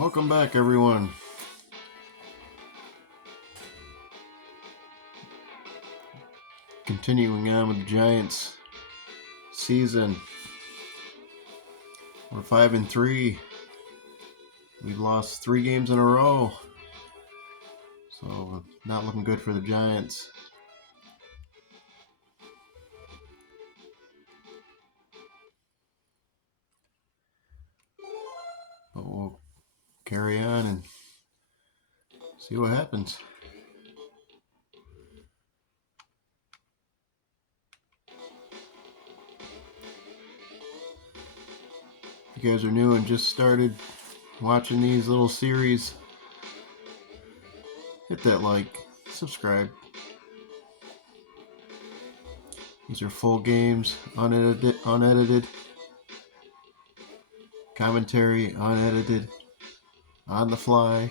Welcome back, everyone. Continuing on with the Giants season. We're 5-3. We've lost 3 games in a row. So not looking good for the Giants. But we'll carry on and see what happens. If you guys are new and just started watching these little series, hit that like, subscribe. These are full games, unedited, commentary, unedited, on the fly.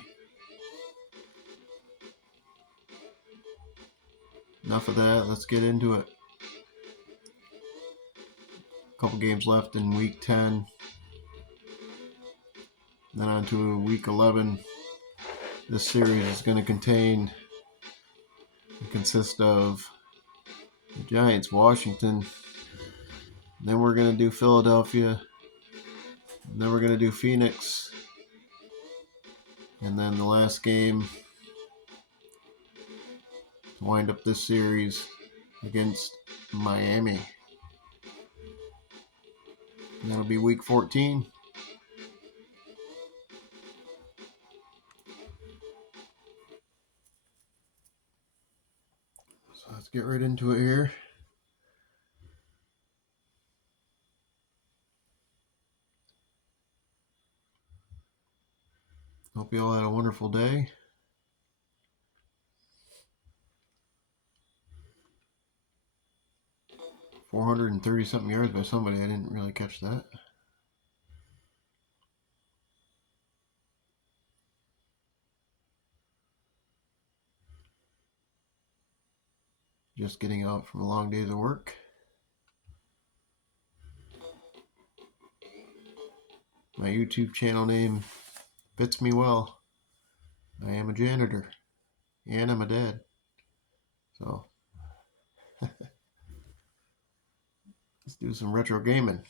Enough of that, let's get into it. A couple games left in week 10. Then on to week 11. This series is going to consist of the Giants, Washington. Then we're going to do Philadelphia. And then we're going to do Phoenix. And then the last game to wind up this series against Miami. And that'll be week 14. So let's get right into it here. Hope you all had a wonderful day. .430-something yards by somebody. I didn't really catch that. Just getting out from a long days of work. My YouTube channel name fits me well. I am a janitor. And I'm a dad. So let's do some retro gaming.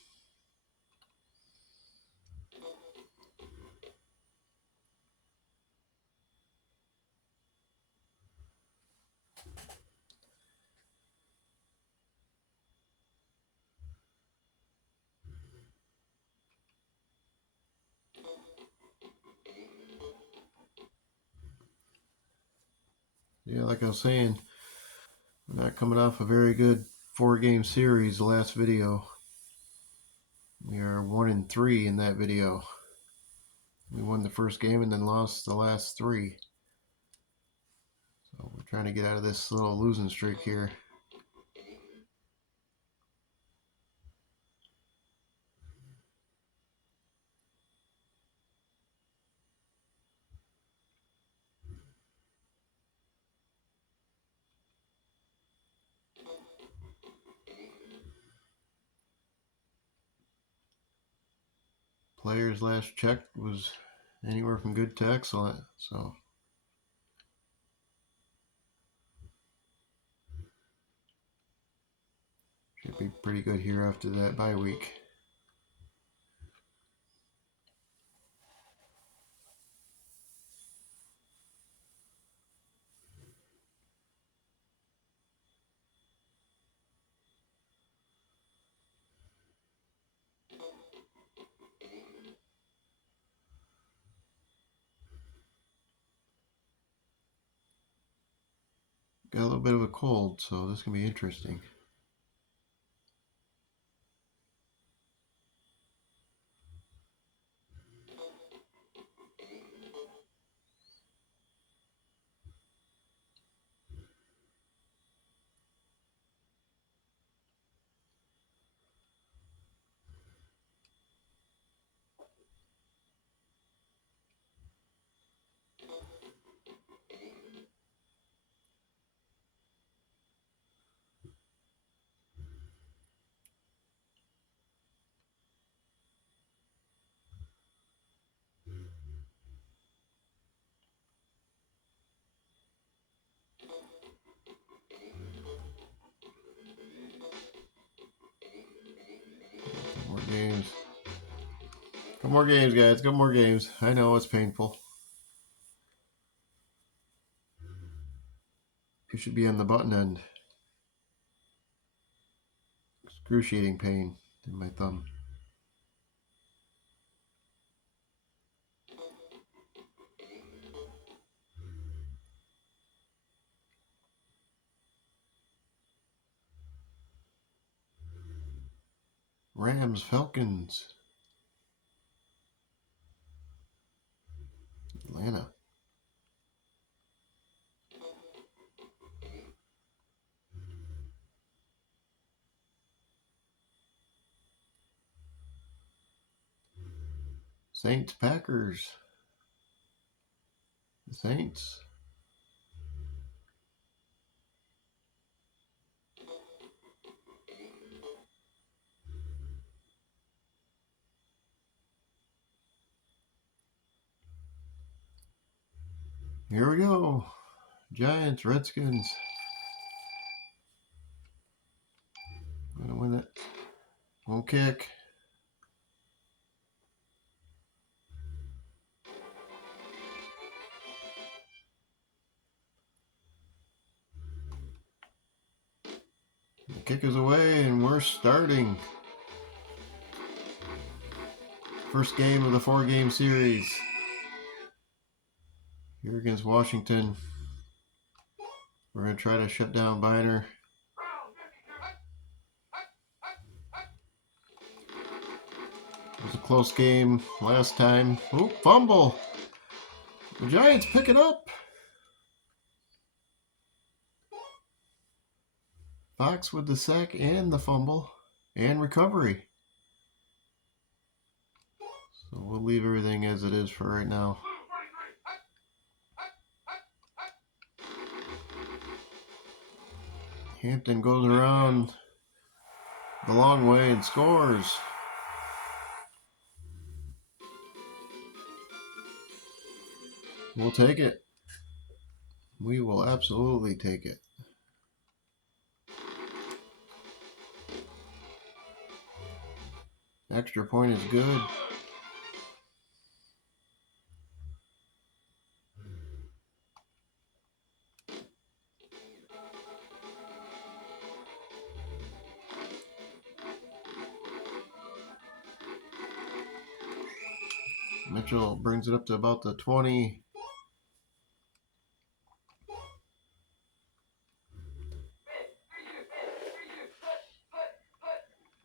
Yeah, like I was saying, we're not coming off a very good 4-game series. The last video, we are 1-3 in that video. We won the first game and then lost the last 3. So we're trying to get out of this little losing streak here. Players last checked was anywhere from good to excellent. So should be pretty good here after that bye week. Got a little bit of a cold, so this can be interesting. Couple more games, guys. Couple more games. I know it's painful. You should be on the button end. Excruciating pain in my thumb. Rams, Falcons. Atlanta. Saints, Packers. The Saints. Here we go. Giants, Redskins. I'm gonna win it. Won't kick. The kick is away, and we're starting. First game of the 4-game series. Here against Washington. We're going to try to shut down Biner. It was a close game last time. Oop, fumble. The Giants pick it up. Fox with the sack and the fumble and recovery. So we'll leave everything as it is for right now. Hampton goes around the long way and scores. We'll take it. We will absolutely take it. Extra point is good. Mitchell brings it up to about the 20.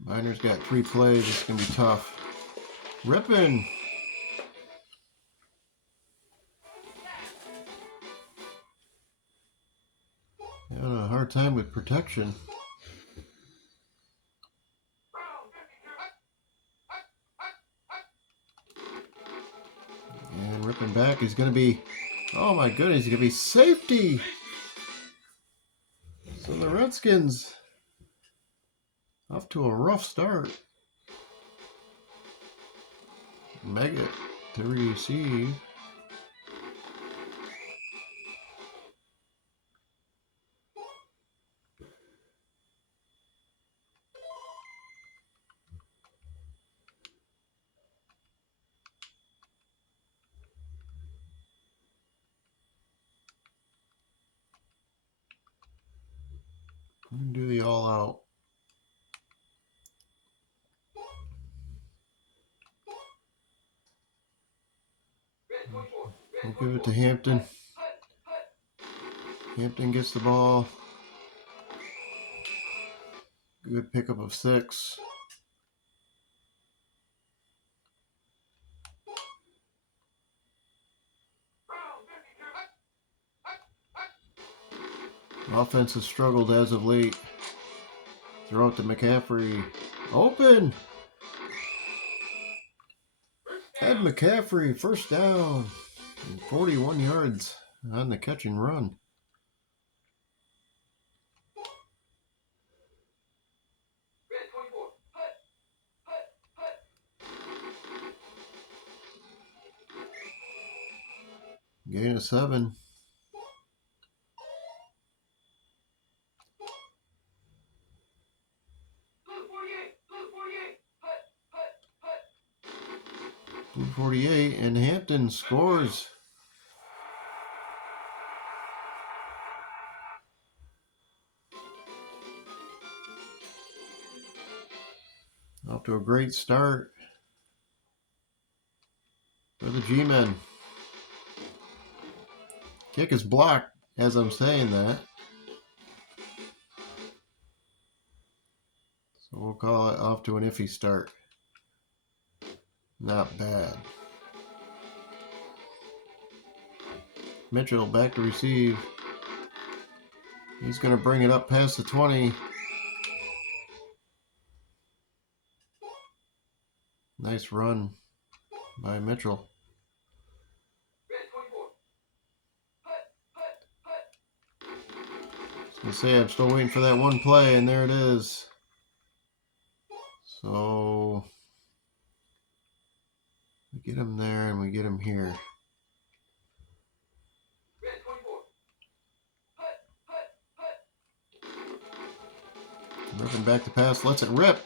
Miner's got 3 plays. It's going to be tough. Rippin'. Having a hard time with protection. And ripping back is going to be, oh my goodness, he's going to be safety. So the Redskins off to a rough start. Meggett to receive. Do the all out. We'll give it to Hampton. Hampton gets the ball. Good pickup of 6. Offense has struggled as of late. Throw it to McCaffrey. Open! Ed McCaffrey, first down. And 41 yards on the catch and run. Gain of 7. 2:48, and Hampton scores. Off to a great start for the G-Men. Kick is blocked as I'm saying that. So we'll call it off to an iffy start. Not bad. Mitchell back to receive. He's going to bring it up past the 20. Nice run by Mitchell. I was going to say, I'm still waiting for that one play, and there it is. So we get him there, and we get him here. Ripping back the pass, lets it rip.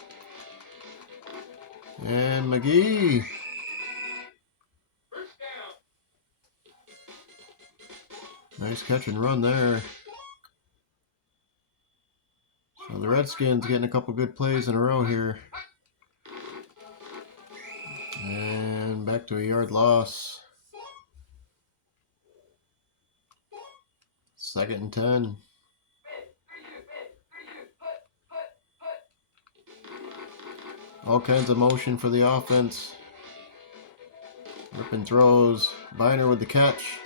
And McGee. Nice catch and run there. So the Redskins getting a couple good plays in a row here. And back to a yard loss. 2nd and 10. All kinds of motion for the offense. Ripping throws. Biner with the catch.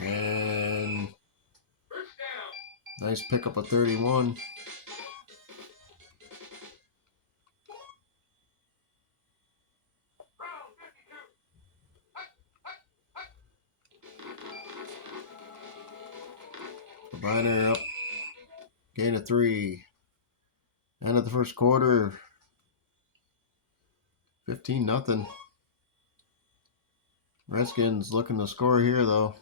And nice pickup of 31. Biner up. Gain of 3. End of the first quarter. 15-0. Redskins looking to score here though.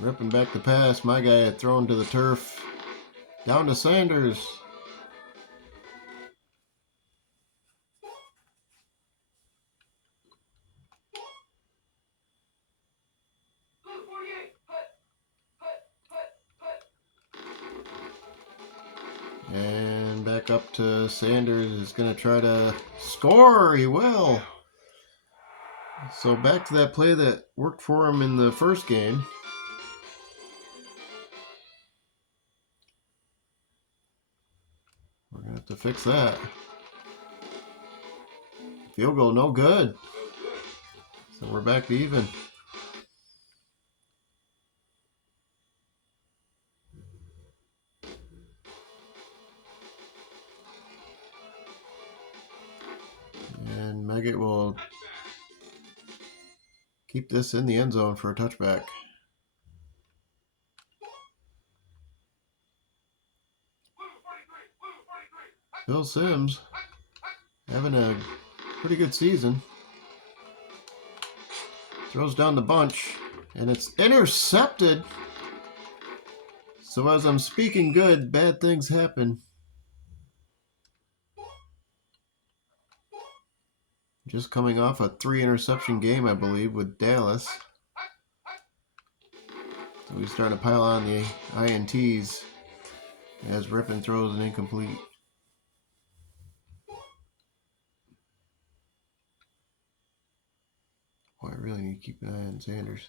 Ripping back the pass. My guy had thrown to the turf. Down to Sanders. And back up to Sanders. Is going to try to score. He will. So back to that play that worked for him in the first game. We're going to have to fix that. Field goal, no good. So we're back to even. And Meggett will keep this in the end zone for a touchback. Bill Sims having a pretty good season. Throws down the bunch, and it's intercepted. So as I'm speaking good, bad things happen. Just coming off a 3-interception game, I believe, with Dallas. So we start to pile on the INTs as Rippin throws an incomplete. Boy, I really need to keep an eye on Sanders.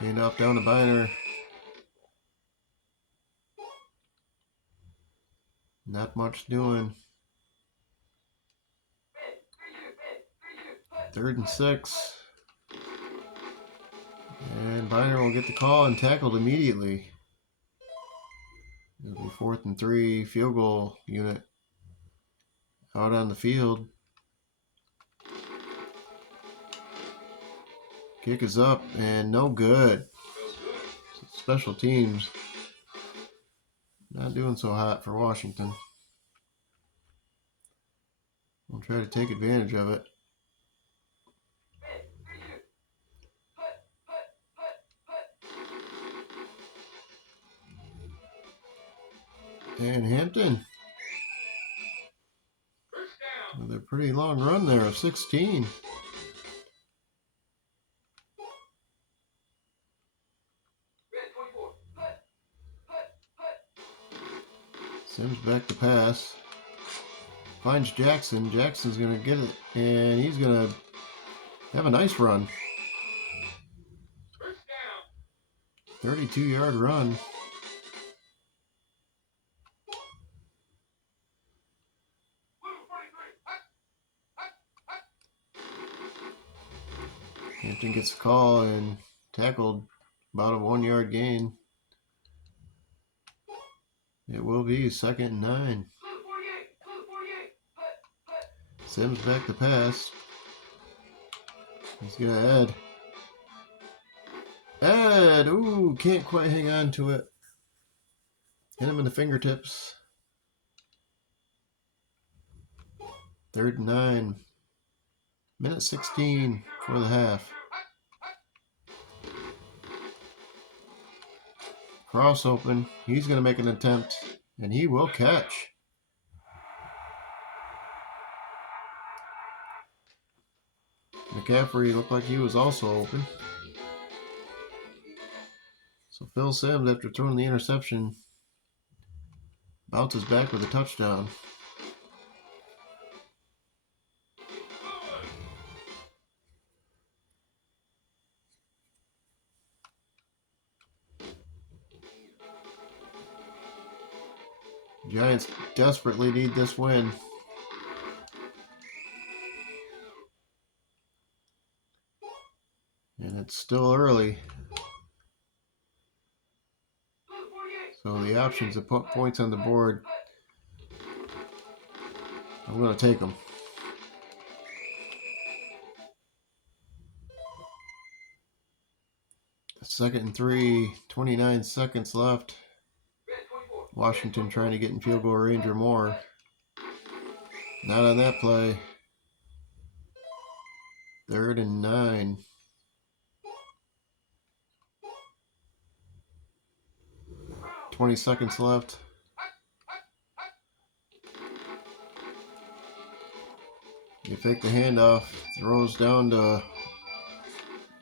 Hand off down to Biner. Not much doing. 3rd and 6. And Biner will get the call and tackled immediately. It'll be 4th and 3. Field goal unit out on the field. Kick is up and no good. Special teams not doing so hot for Washington. We'll try to take advantage of it. And Hampton with a pretty long run there of 16. Sims back to pass. Finds Jackson. Jackson's going to get it, and he's going to have a nice run. 32-yard run. Hampton gets the call and tackled, about a 1-yard gain. It will be 2nd and 9. Sims back to pass. He's got Ed. Ooh, can't quite hang on to it. Hit him in the fingertips. 3rd and 9. Minute 16 for the half. Cross open. He's going to make an attempt, and he will catch. McCaffrey looked like he was also open. So Phil Sims, after throwing the interception, bounces back with a touchdown. Giants desperately need this win. And it's still early. So the options to put points on the board, I'm going to take them. Second and 3, 29 seconds left. Washington trying to get in field goal range or more. Not on that play. 3rd and 9. $20 seconds left. You fake the handoff, throws down to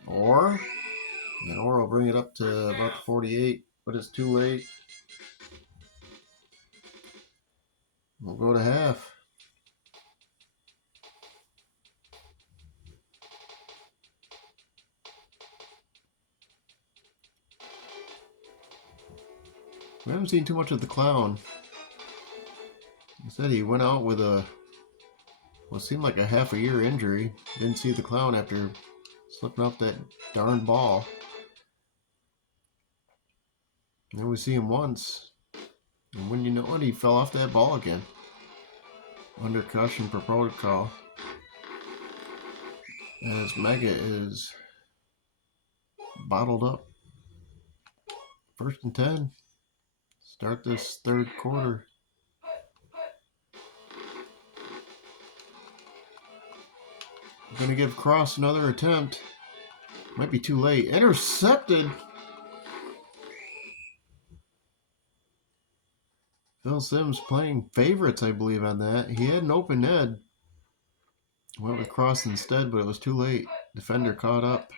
Orr. And Orr will bring it up to about the 48, but it's too late. We'll go to half. We haven't seen too much of the clown. He said he went out with what seemed like a half a year injury. Didn't see the clown after slipping off that darn ball. And then we see him once. And when you know it, he fell off that ball again. Under caution per protocol. As Mega is bottled up. 1st and 10. Start this 3rd quarter. I'm going to give Cross another attempt. Might be too late. Intercepted. Phil Sims playing favorites, I believe, on that. He had an open Ed. Went with Cross instead, but it was too late. Defender caught up.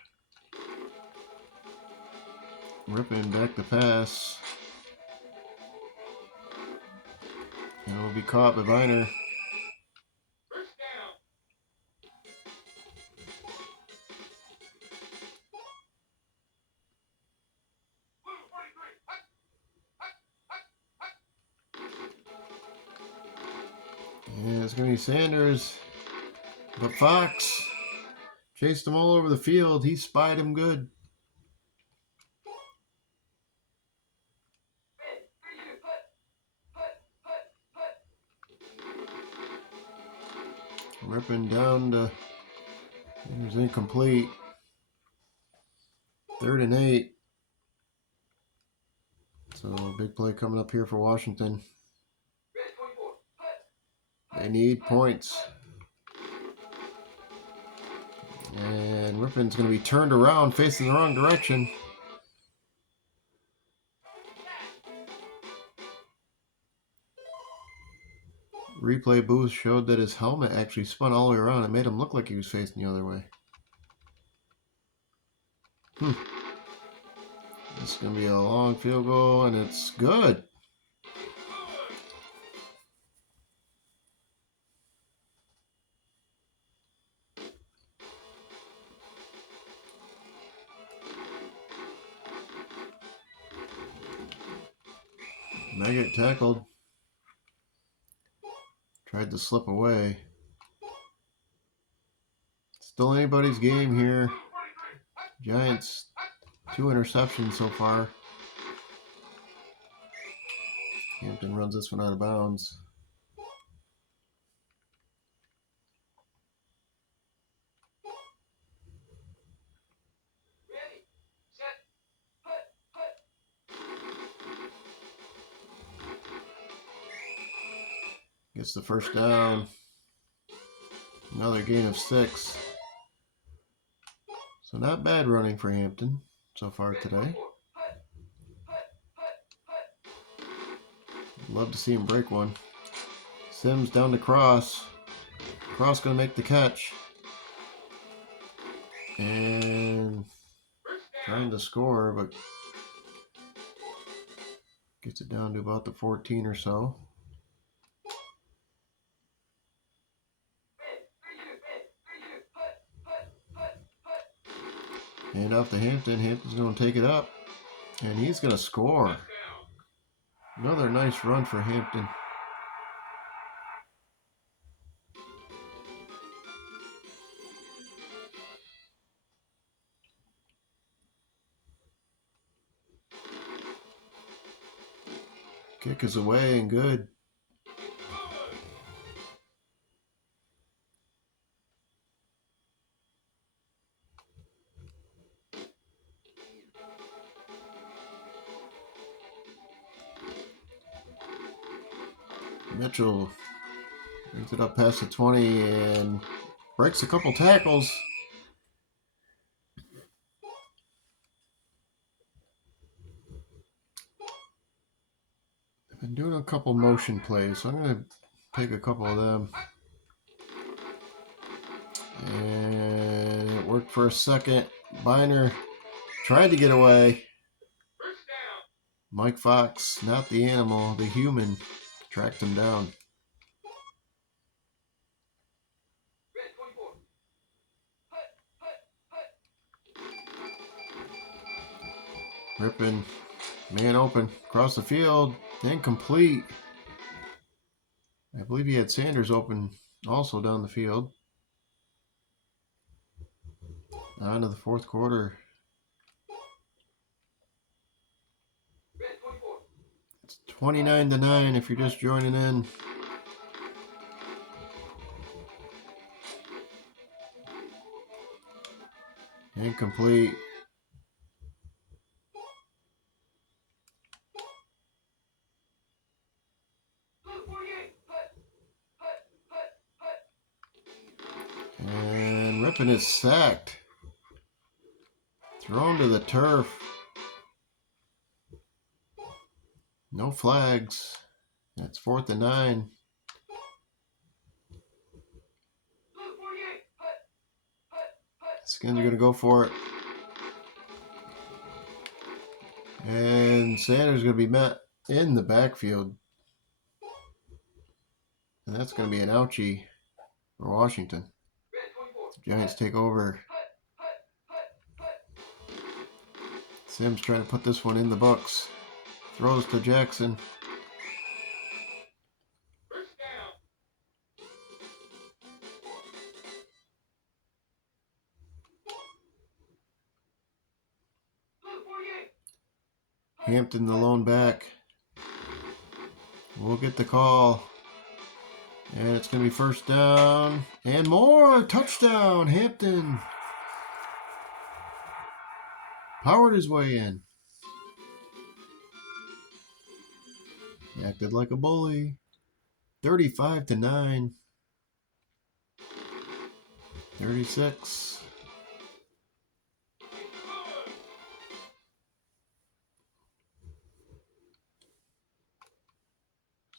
Ripping back the pass. And it will be caught by Viner. And it's going to be Sanders. But Fox chased him all over the field. He spied him good. Ripping down to, it was incomplete. 3rd and 8. So big play coming up here for Washington. They need points. And Rippon's going to be turned around, facing the wrong direction. replay booth showed that his helmet actually spun all the way around. It made him look like he was facing the other way. This is going to be a long field goal, and it's good. May get tackled. Tried to slip away. Still anybody's game here. Giants, 2 interceptions so far. Hampton runs this one out of bounds. Gets the first down. Another gain of 6. So not bad running for Hampton so far today. Love to see him break one. Sims down to Cross. Cross going to make the catch. And trying to score, but gets it down to about the 14 or so. Hand off to Hampton. Hampton's going to take it up. And he's going to score. Another nice run for Hampton. Kick is away and good. Mitchell brings it up past the 20 and breaks a couple tackles. I've been doing a couple motion plays, so I'm going to take a couple of them. And it worked for a second. Biner tried to get away. Mike Fox, not the animal, the human, tracked him down. Ripping, man open, across the field, incomplete. I believe he had Sanders open also down the field. On to the fourth quarter. It's 29-9 if you're just joining in. Incomplete. And Rippon is sacked. Thrown to the turf. No flags. It's 4th and 9. Skins are going to go for it. And Sanders is going to be met in the backfield. And that's going to be an ouchie for Washington. Giants take over. Sims trying to put this one in the books. Throws to Jackson. Hampton the lone back. We'll get the call. And it's going to be first down. And more. Touchdown. Hampton. Powered his way in. Acted like a bully. 35-9. 36.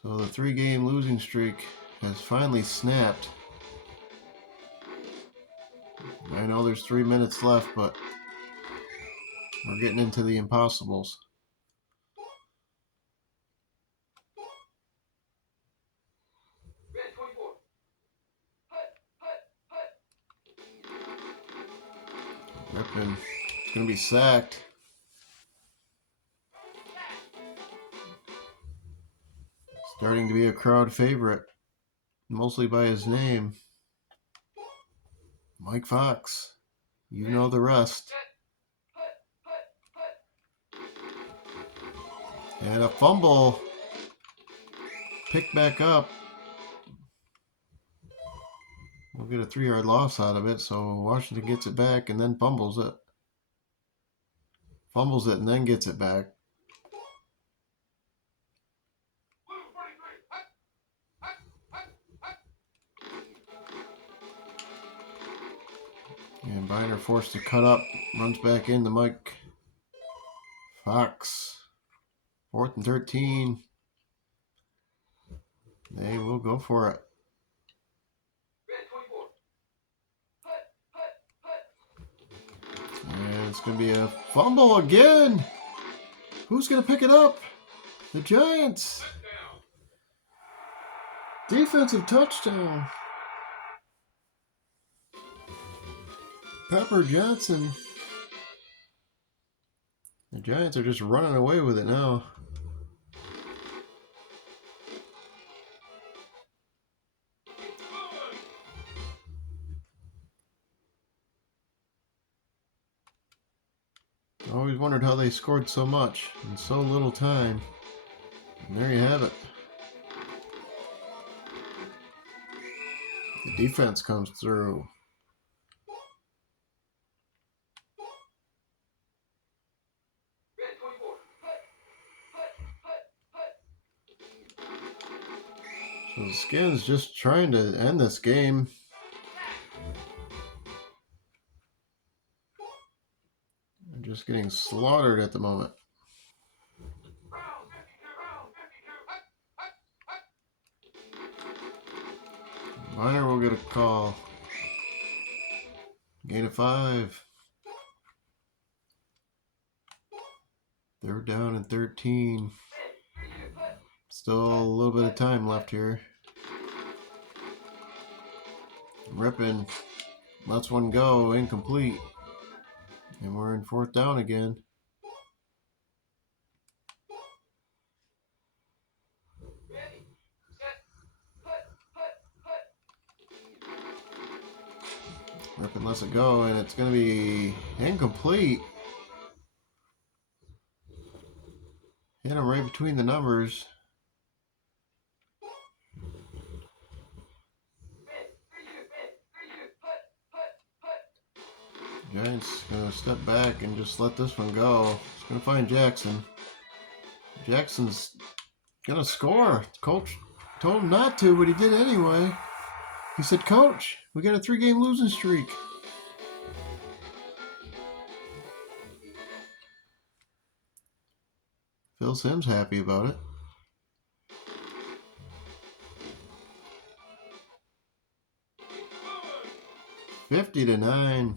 So the 3-game losing streak has finally snapped. I know there's 3 minutes left, but we're getting into the impossibles. Ripken is going to be sacked. Starting to be a crowd favorite, mostly by his name. Mike Fox. You know the rest. And a fumble. Picked back up. We'll get a 3-yard loss out of it, so Washington gets it back and then fumbles it. Fumbles it and then gets it back. And Biner forced to cut up. Runs back into Mike Fox. 4th and 13. They will go for it. And it's going to be a fumble again. Who's going to pick it up? The Giants. Defensive touchdown. Pepper Johnson. The Giants are just running away with it now. I always wondered how they scored so much in so little time. And there you have it. The defense comes through. So the Skins just trying to end this game. They're just getting slaughtered at the moment. Miner will get a call. Gain of 5. 3rd down and 13. Still a little bit of time left here. Rippin lets one go, incomplete. And we're in 4th down again. Rippin lets it go, and it's going to be incomplete. Hit him right between the numbers. Giants going to step back and just let this one go. It's going to find Jackson. Jackson's going to score. Coach told him not to, but he did anyway. He said, "Coach, we got a 3-game losing streak." Phil Simms happy about it. $50-9.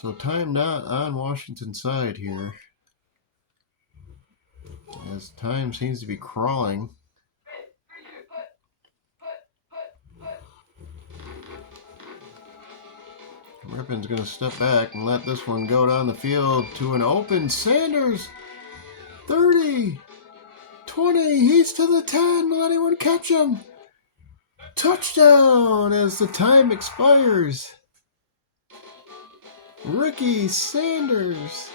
So time not on Washington's side here, as time seems to be crawling. Rippin's going to step back and let this one go down the field to an open Sanders. 30, 20, he's to the 10. Will anyone catch him? Touchdown as the time expires. Ricky Sanders.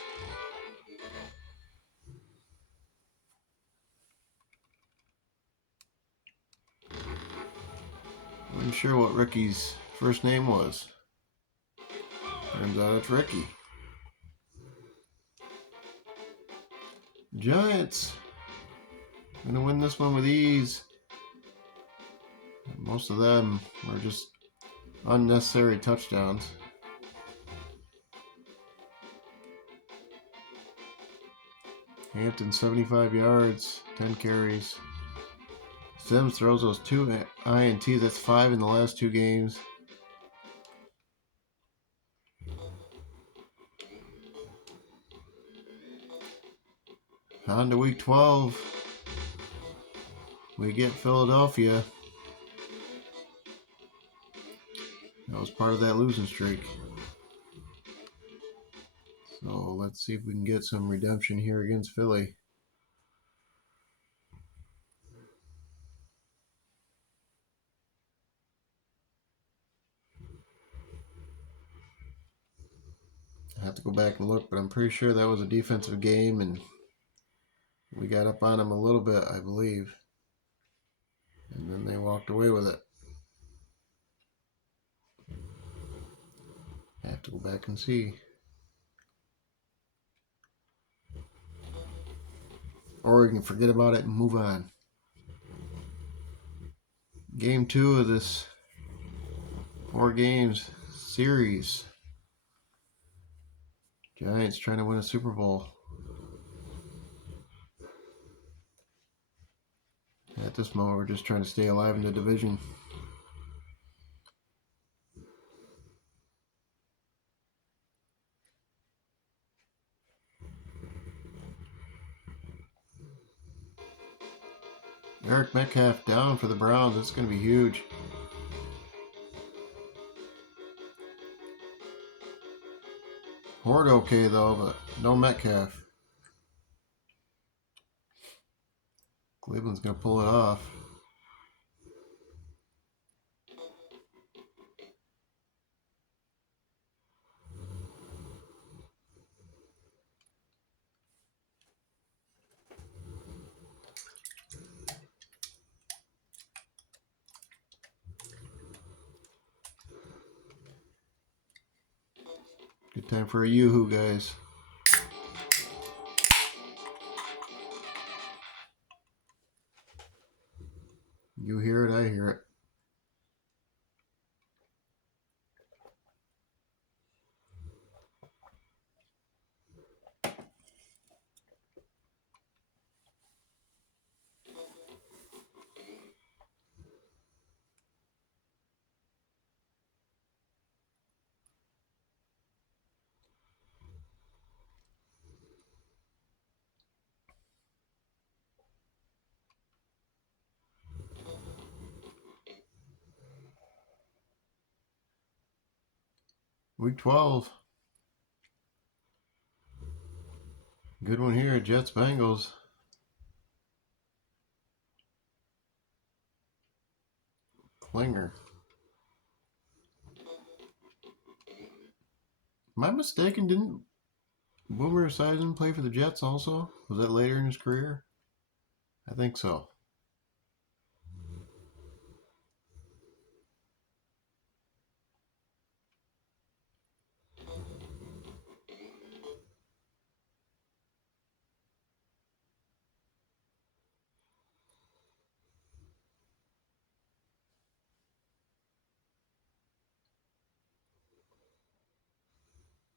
Wasn't sure what Ricky's first name was. Turns out it's Ricky. Giants gonna win this one with ease. Most of them were just unnecessary touchdowns. Hampton 75 yards, 10 carries. Sims throws those 2 INTs. That's 5 in the last 2 games. On to week 12. We get Philadelphia. That was part of that losing streak. So let's see if we can get some redemption here against Philly. I have to go back and look, but I'm pretty sure that was a defensive game, and we got up on them a little bit, I believe. And then they walked away with it. I have to go back and see. Or we can forget about it and move on. Game 2 of this 4 games series. Giants trying to win a Super Bowl. At this moment, we're just trying to stay alive in the division. Eric Metcalf down for the Browns. That's going to be huge. Horde okay though, but no Metcalf. Cleveland's going to pull it off. Good time for a yoo-hoo, guys. You hear it, I hear it. Week 12. Good one here, Jets Bengals. Klinger. Am I mistaken? Didn't Boomer Esiason play for the Jets also? Was that later in his career? I think so.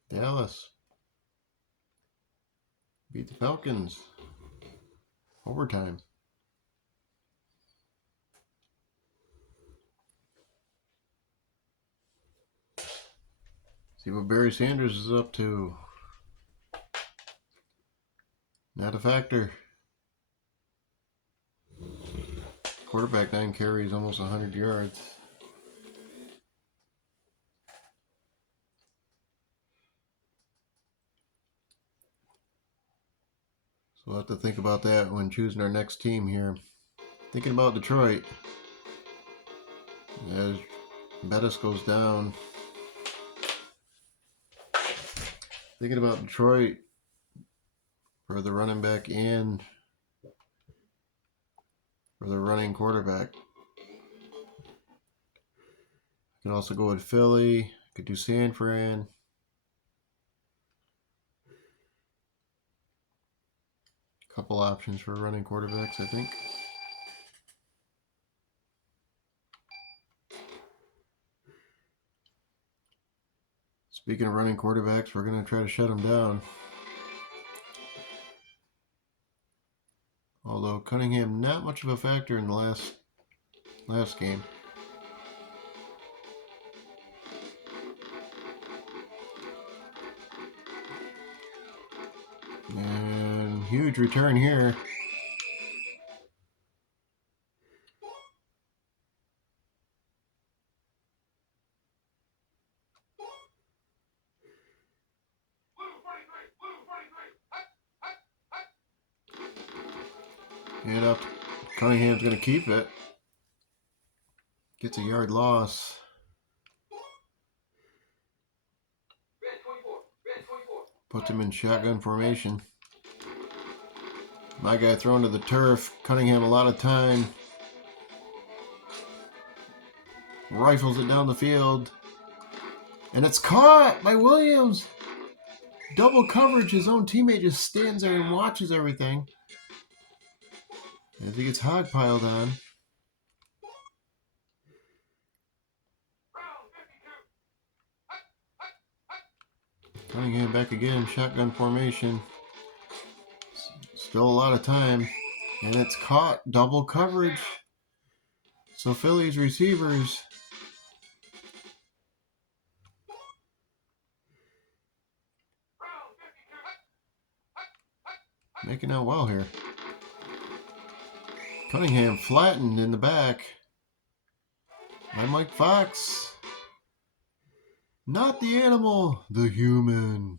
Dallas beat the Falcons. Overtime. See what Barry Sanders is up to. Not a factor. Quarterback 9 carries, almost 100 yards. So we'll have to think about that when choosing our next team here. Thinking about Detroit. As Bettis goes down. Thinking about Detroit for the running back and for the running quarterback. Can also go with Philly. Could do San Fran. Couple options for running quarterbacks, I think. Speaking of running quarterbacks, we're going to try to shut them down. Although Cunningham not much of a factor in the last game. And huge return here. And up. Cunningham's going to keep it. Gets a yard loss. Puts him in shotgun formation. My guy thrown to the turf. Cunningham a lot of time. Rifles it down the field. And it's caught by Williams. Double coverage. His own teammate just stands there and watches everything as he gets hog-piled on. Cunningham back again. Shotgun formation. Still a lot of time. And it's caught. Double coverage. So Phillies receivers making out well here. Cunningham flattened in the back by Mike Fox. Not the animal, the human.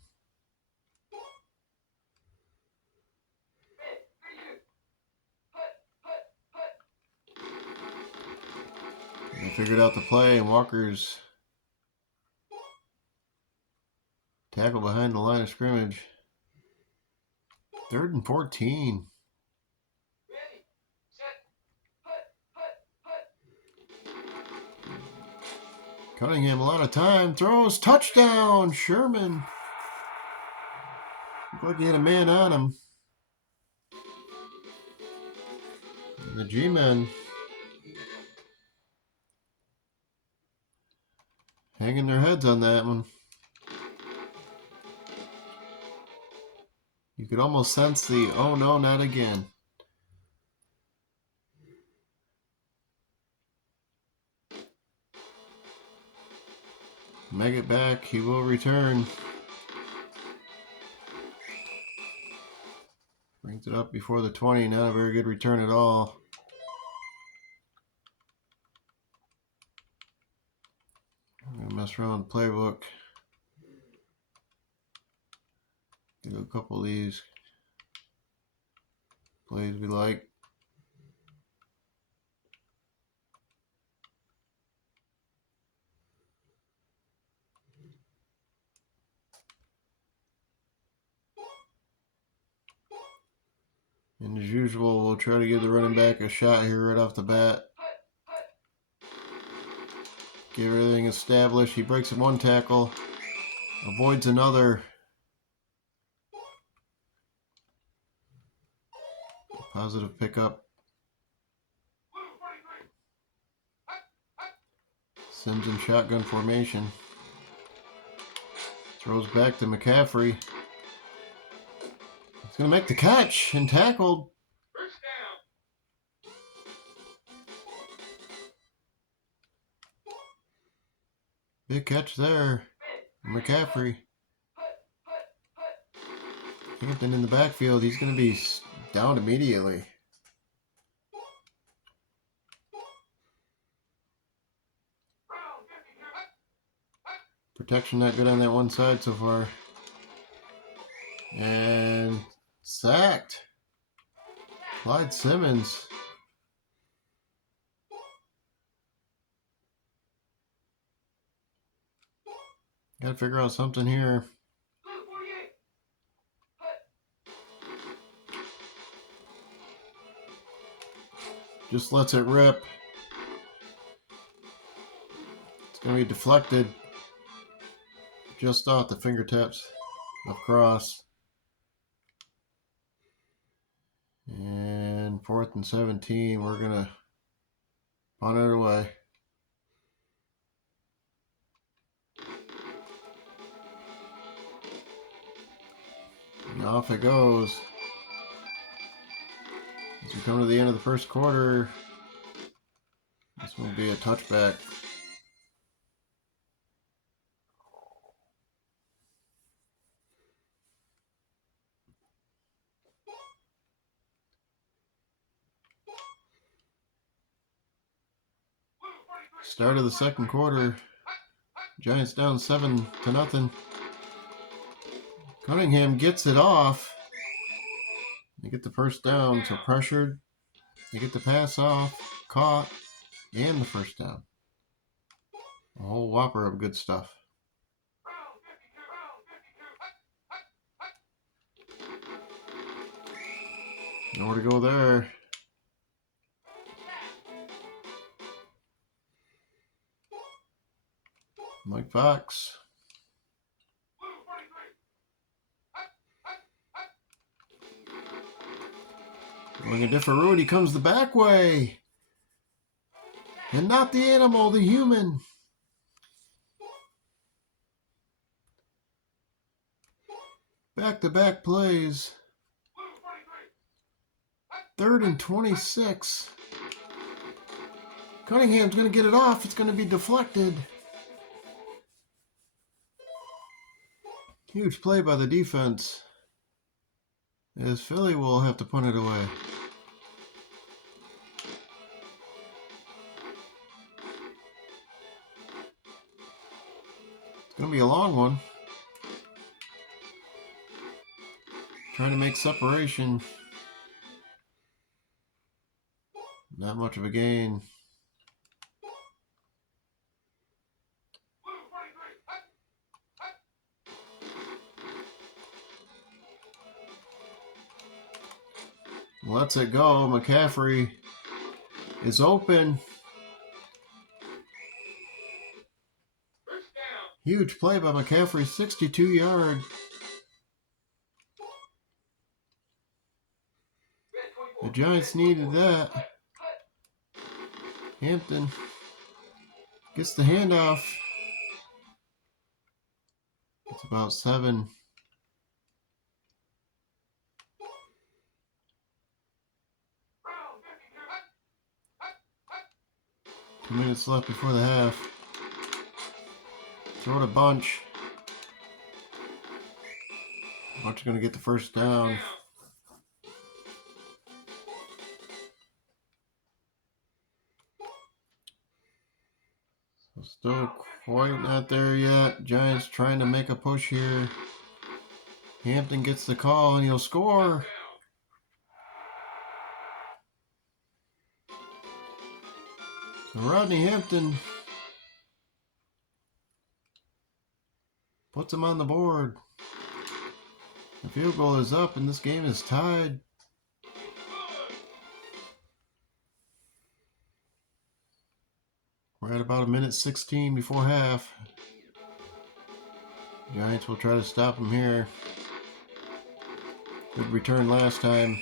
They figured out the play, and Walker's tackle behind the line of scrimmage. 3rd and 14. Cunningham a lot of time. Throws. Touchdown. Sherman. Looked like he had a man on him. And the G-men hanging their heads on that one. You could almost sense the, oh no, not again. Make it back. He will return. Brings it up before the 20. Not a very good return at all. I'm going to mess around with the playbook. Do a couple of these plays we like. And as usual, we'll try to give the running back a shot here right off the bat. Get everything established. He breaks one tackle, avoids another. Positive pickup. Sims in shotgun formation. Throws back to McCaffrey. He's going to make the catch and tackled. Big catch there. McCaffrey. Hampton in the backfield. He's going to be down immediately. Protection not good on that one side so far. And sacked. Clyde Simmons. Got to figure out something here. Just lets it rip. It's going to be deflected just off the fingertips of Cross. And 4th and 17, we're going to punt it away. off it goes. As we come to the end of the first quarter, this will be a touchback. Start of the second quarter. Giants down 7-0. Cunningham gets it off. They get the first down, so pressured. They get the pass off, caught, and the first down. A whole whopper of good stuff. Nowhere to go there. Mike Fox. Going a different route, he comes the back way. And not the animal, the human. Back-to-back plays. 3rd and 26. Cunningham's going to get it off. It's going to be deflected. Huge play by the defense. As Philly will have to punt it away. It's going to be a long one. Trying to make separation. Not much of a gain. Lets it go. McCaffrey is open. Huge play by McCaffrey, 62-yard. The Giants needed that. Hampton gets the handoff. It's about 7. Two minutes left before the half. Throw it a bunch. Bunch going to get the first down. So still quite not there yet. Giants trying to make a push here. Hampton gets the call and he'll score. So Rodney Hampton puts him on the board. The field goal is up and this game is tied. We're at about 1:16 before half. Giants will try to stop him here. Good return last time.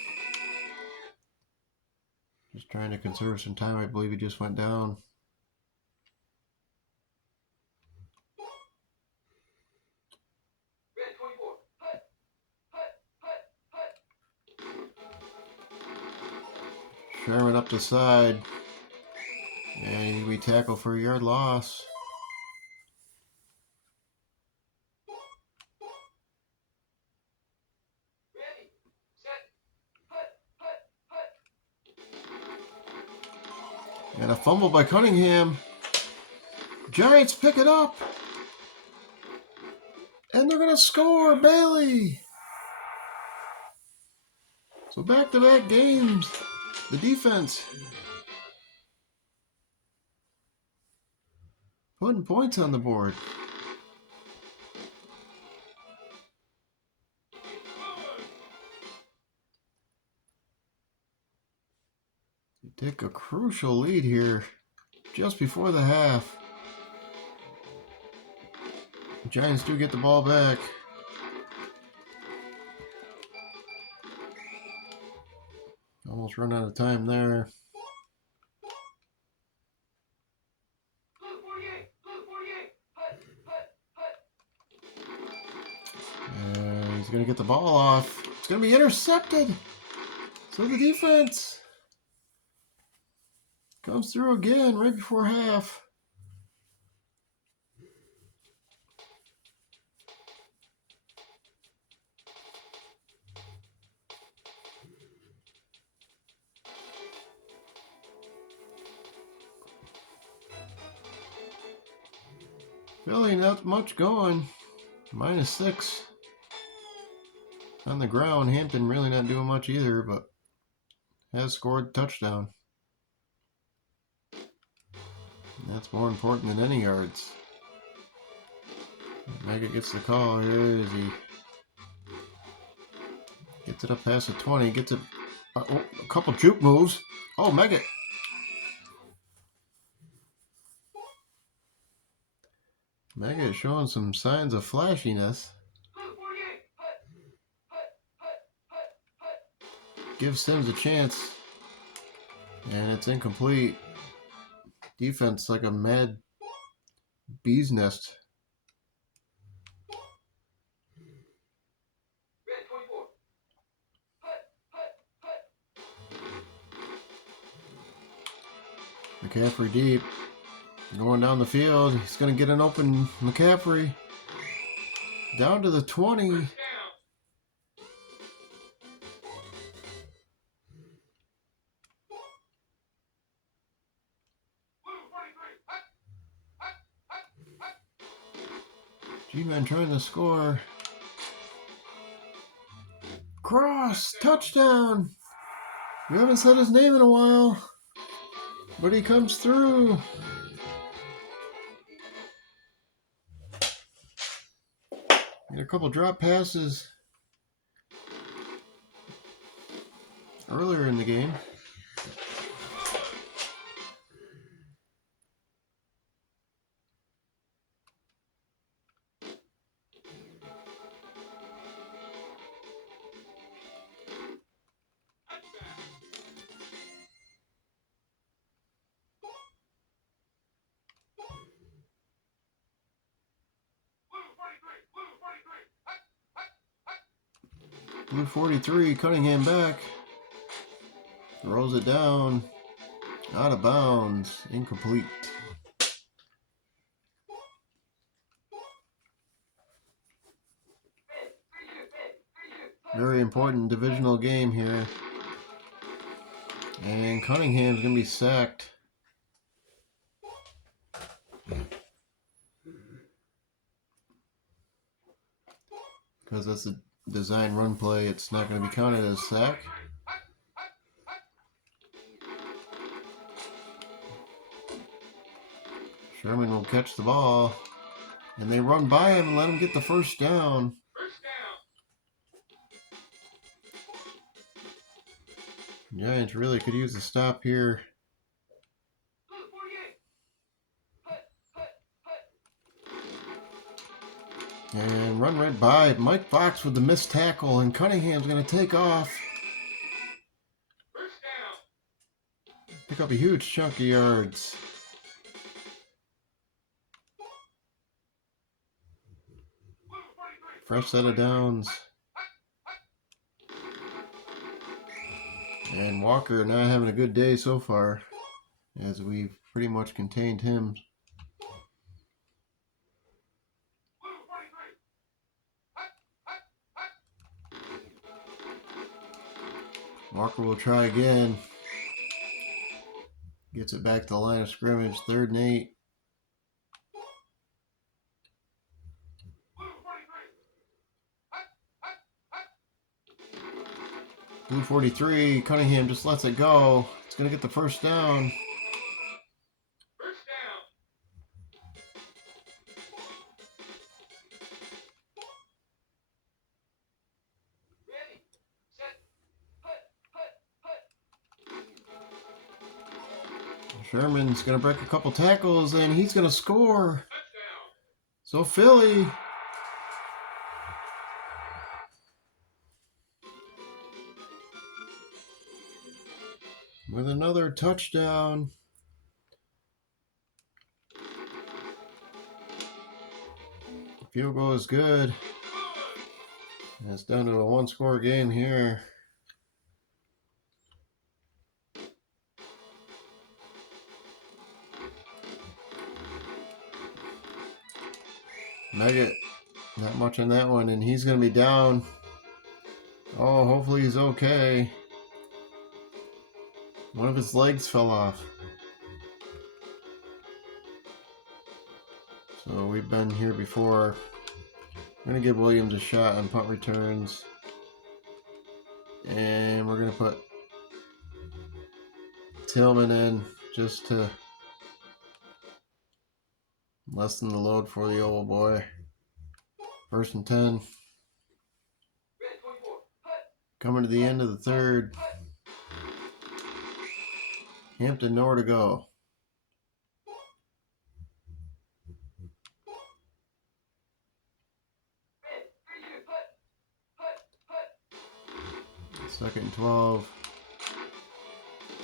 Just trying to conserve some time. I believe he just went down. Sherman up the side. And we tackle for a yard loss. And a fumble by Cunningham. Giants pick it up. And they're going to score. Bailey. So back-to-back games. The defense putting points on the board. They take a crucial lead here just before the half. The Giants do get the ball back. Almost run out of time there. And He's going to get the ball off. It's going to be intercepted. So the defense comes through again right before half. Really not much going. -6 on the ground. Hampton really not doing much either, but has scored a touchdown. That's more important than any yards. Maggot gets the call here as he gets it up past the 20. Gets it a couple juke moves. Oh, Maggot. Maggot showing some signs of flashiness. Gives Sims a chance. And it's incomplete. Defense like a mad bee's nest. McCaffrey deep. Going down the field. He's going to get an open McCaffrey. Down to the 20. G-Man trying to score. Cross. Touchdown. We haven't said his name in a while. But he comes through. And a couple drop passes earlier in the game. Blue 43, Cunningham back. Throws it down. Out of bounds. Incomplete. Very important divisional game here. And Cunningham's going to be sacked. Because that's a design run play, it's not going to be counted as sack. Sherman will catch the ball. And they run by him and let him get the first down. Giants really could use a stop here. And run right by Mike Fox with the missed tackle, and Cunningham's going to take off. Pick up a huge chunk of yards. Fresh set of downs. And Walker not having a good day so far, as we've pretty much contained him. Walker will try again. Gets it back to the line of scrimmage. 3rd and 8. Blue 43. Cunningham just lets it go. It's going to get the first down. Sherman's going to break a couple tackles, and he's going to score. So Philly with another touchdown. Field goal is good. And it's down to a one-score game here. Nugget, not much on that one, and he's going to be down. Oh, hopefully he's okay. One of his legs fell off. So we've been here before. I'm going to give Williams a shot on punt returns. And we're going to put Tillman in just to lessen the load for the old boy. 1st and 10. Coming to the end of the third. Hampton nowhere to go. Second and 12.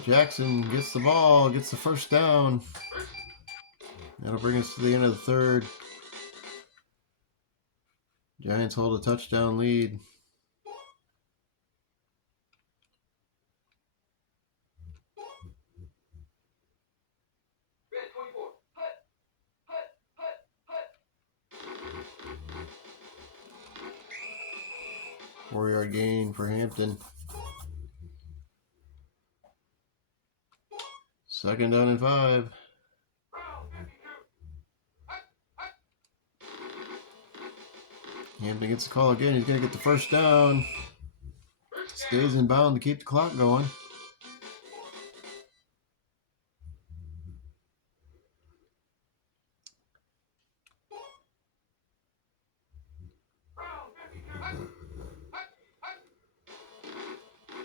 Jackson gets the ball, gets the first down. That'll bring us to the end of the third. Giants hold a touchdown lead. Four-yard gain for Hampton. 2nd down and 5. Hampton gets the call again. He's going to get the first down. Stays in bound to keep the clock going.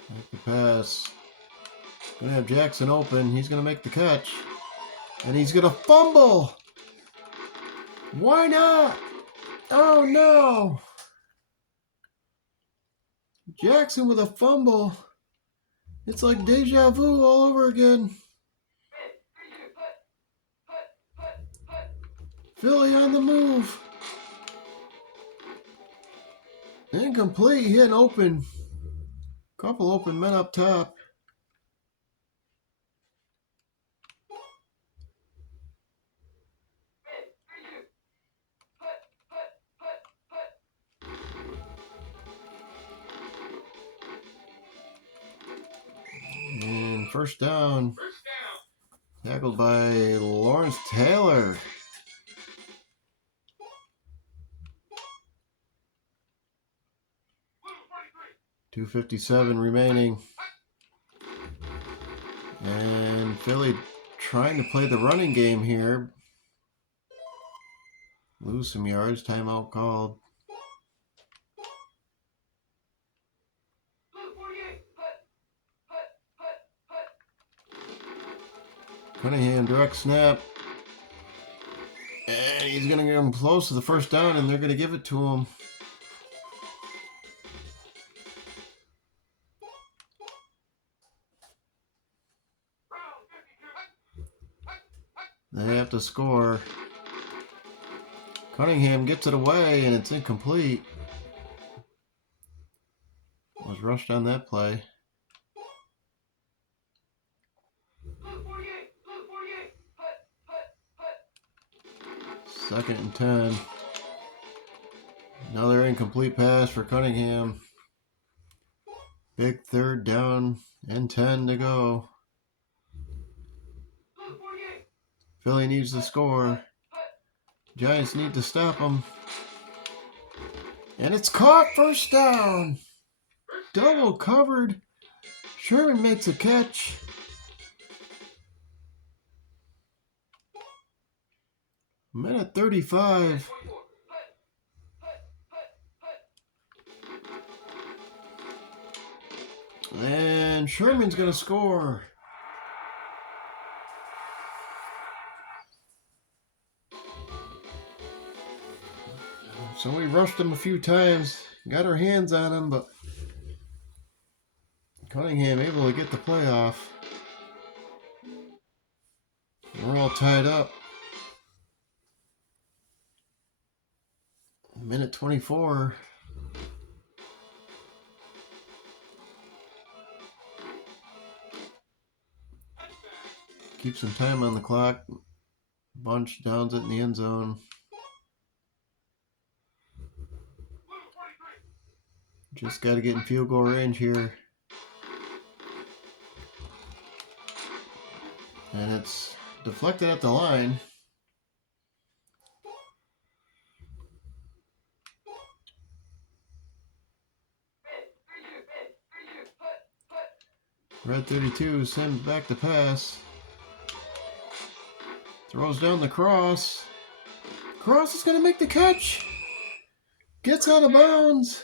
Make the pass. Going to have Jackson open. He's going to make the catch. And he's going to fumble. Why not? Oh, no. Jackson with a fumble. It's like deja vu all over again. Philly on the move. Incomplete. He had an open. Couple open men up top. And first down. Tackled by Lawrence Taylor. 2:57 remaining. And Philly trying to play the running game here. Lose some yards. Timeout called. Cunningham direct snap. And he's going to get him close to the first down, and they're going to give it to him. They have to score. Cunningham gets it away, and it's incomplete. Was rushed on that play. Second and 10. Another incomplete pass for Cunningham. Big 3rd down and 10 to go. Philly needs to score. Giants need to stop them. And it's caught. First down. Double covered. Sherman makes a catch. Minute 35. And Sherman's going to score. So we rushed him a few times, got our hands on him, but Cunningham able to get the play off. We're all tied up. Minute 24. keep some time on the clock. Bunch downs it in the end zone. Just got to get in field goal range here. And it's deflected at the line. Red 32 sends back the pass. Throws down the cross. Cross is going to make the catch. Gets out of bounds.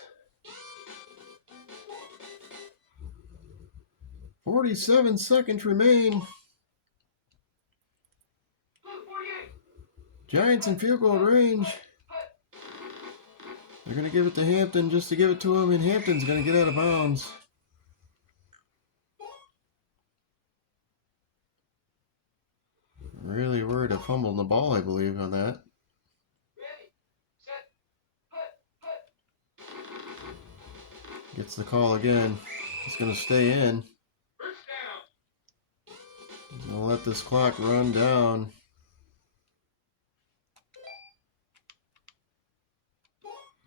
47 seconds remain. Giants in field goal range. They're going to give it to Hampton just to give it to him, and Hampton's going to get out of bounds. Really worried a fumble in the ball, I believe, on that. Gets the call again. He's going to stay in. He's going to let this clock run down.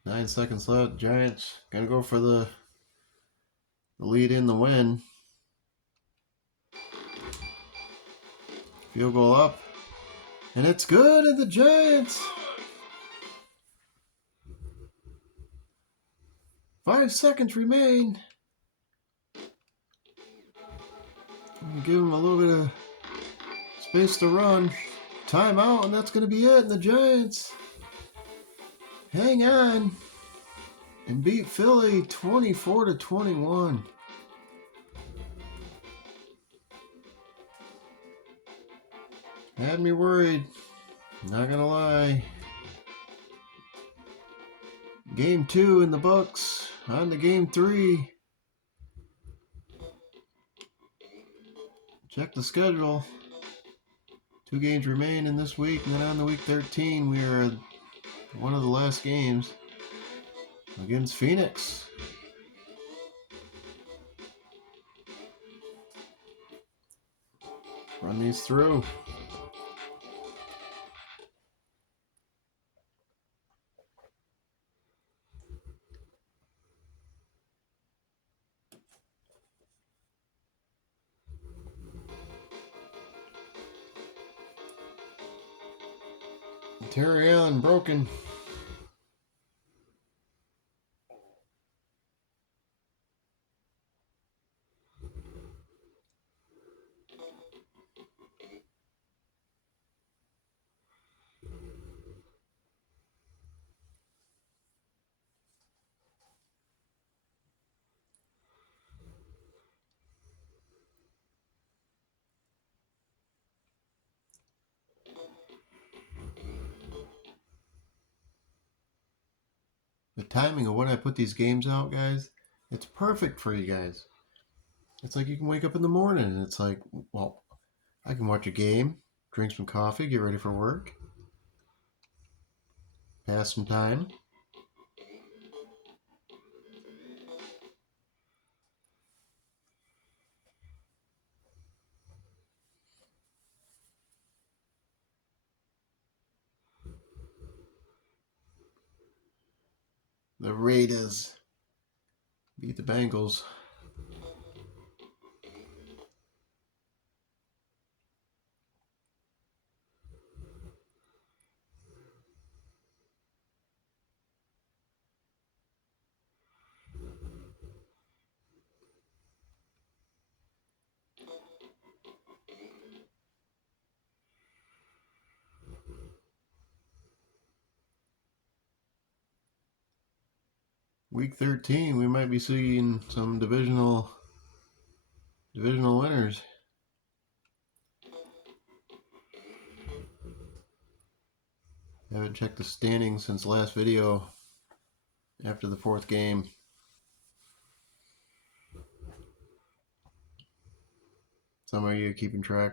Nine seconds left. Giants going to go for the lead in the win. Field goal up. And it's good, and the Giants. 5 seconds remain. Give them a little bit of space to run. Timeout, and that's going to be it. And the Giants hang on and beat Philly 24-21. Had me worried, not gonna lie. Game 2 in the books, on to game 3. Check the schedule. 2 games remain in this week, and then on to week 13, we are one of the last games against Phoenix. Run these through. Terry Allen broken. The timing of when I put these games out, guys, it's perfect for you guys. It's like you can wake up in the morning and it's like, well, I can watch a game, drink some coffee, get ready for work, pass some time. The Raiders beat the Bengals. Week 13, we might be seeing some divisional winners. I haven't checked the standings since last video after the 4th game. Some of you are keeping track.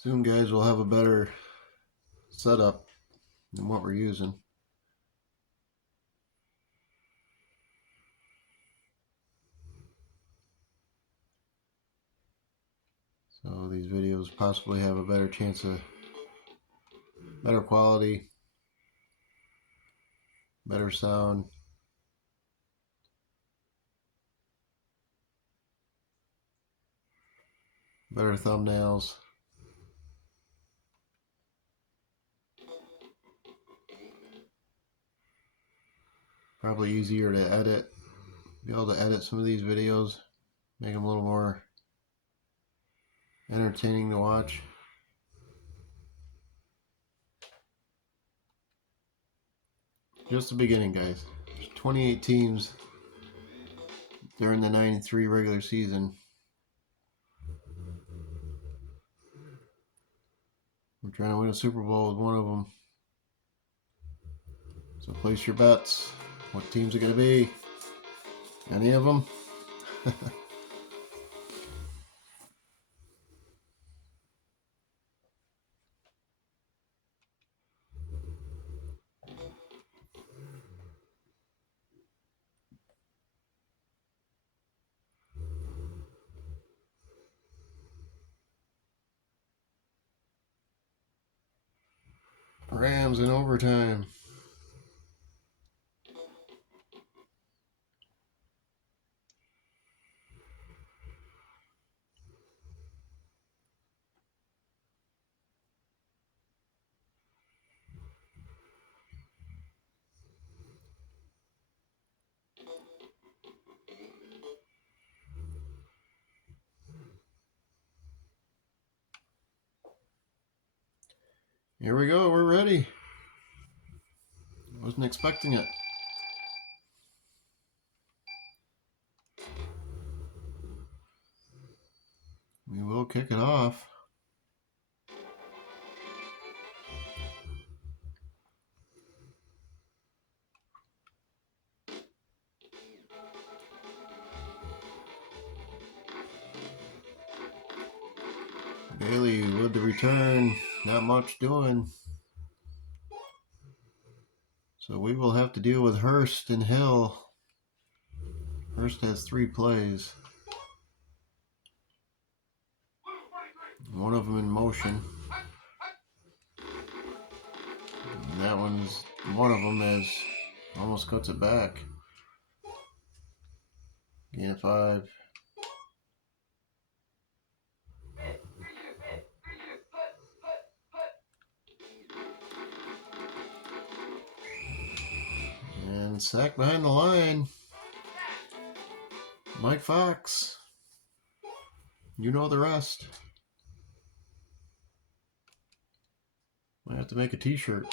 Soon, guys, we'll have a better setup than what we're using. So these videos possibly have a better chance of better quality, better sound. Better thumbnails. Probably easier to edit. Be able to edit some of these videos. Make them a little more entertaining to watch. Just the beginning, guys. There's 28 teams during the 93 regular season. We're trying to win a Super Bowl with one of them. So place your bets. What teams are going to be? Any of them? Rams in overtime. Here we go. We're ready. Wasn't expecting it. We will kick it off. Bailey with the return. Not much doing. So we will have to deal with Hurst and Hill. Hurst has 3 plays. One of them in motion. And that one's one of them is almost cuts it back. Gain of 5. And sack behind the line. Mike Fox. You know the rest. Might have to make a t-shirt.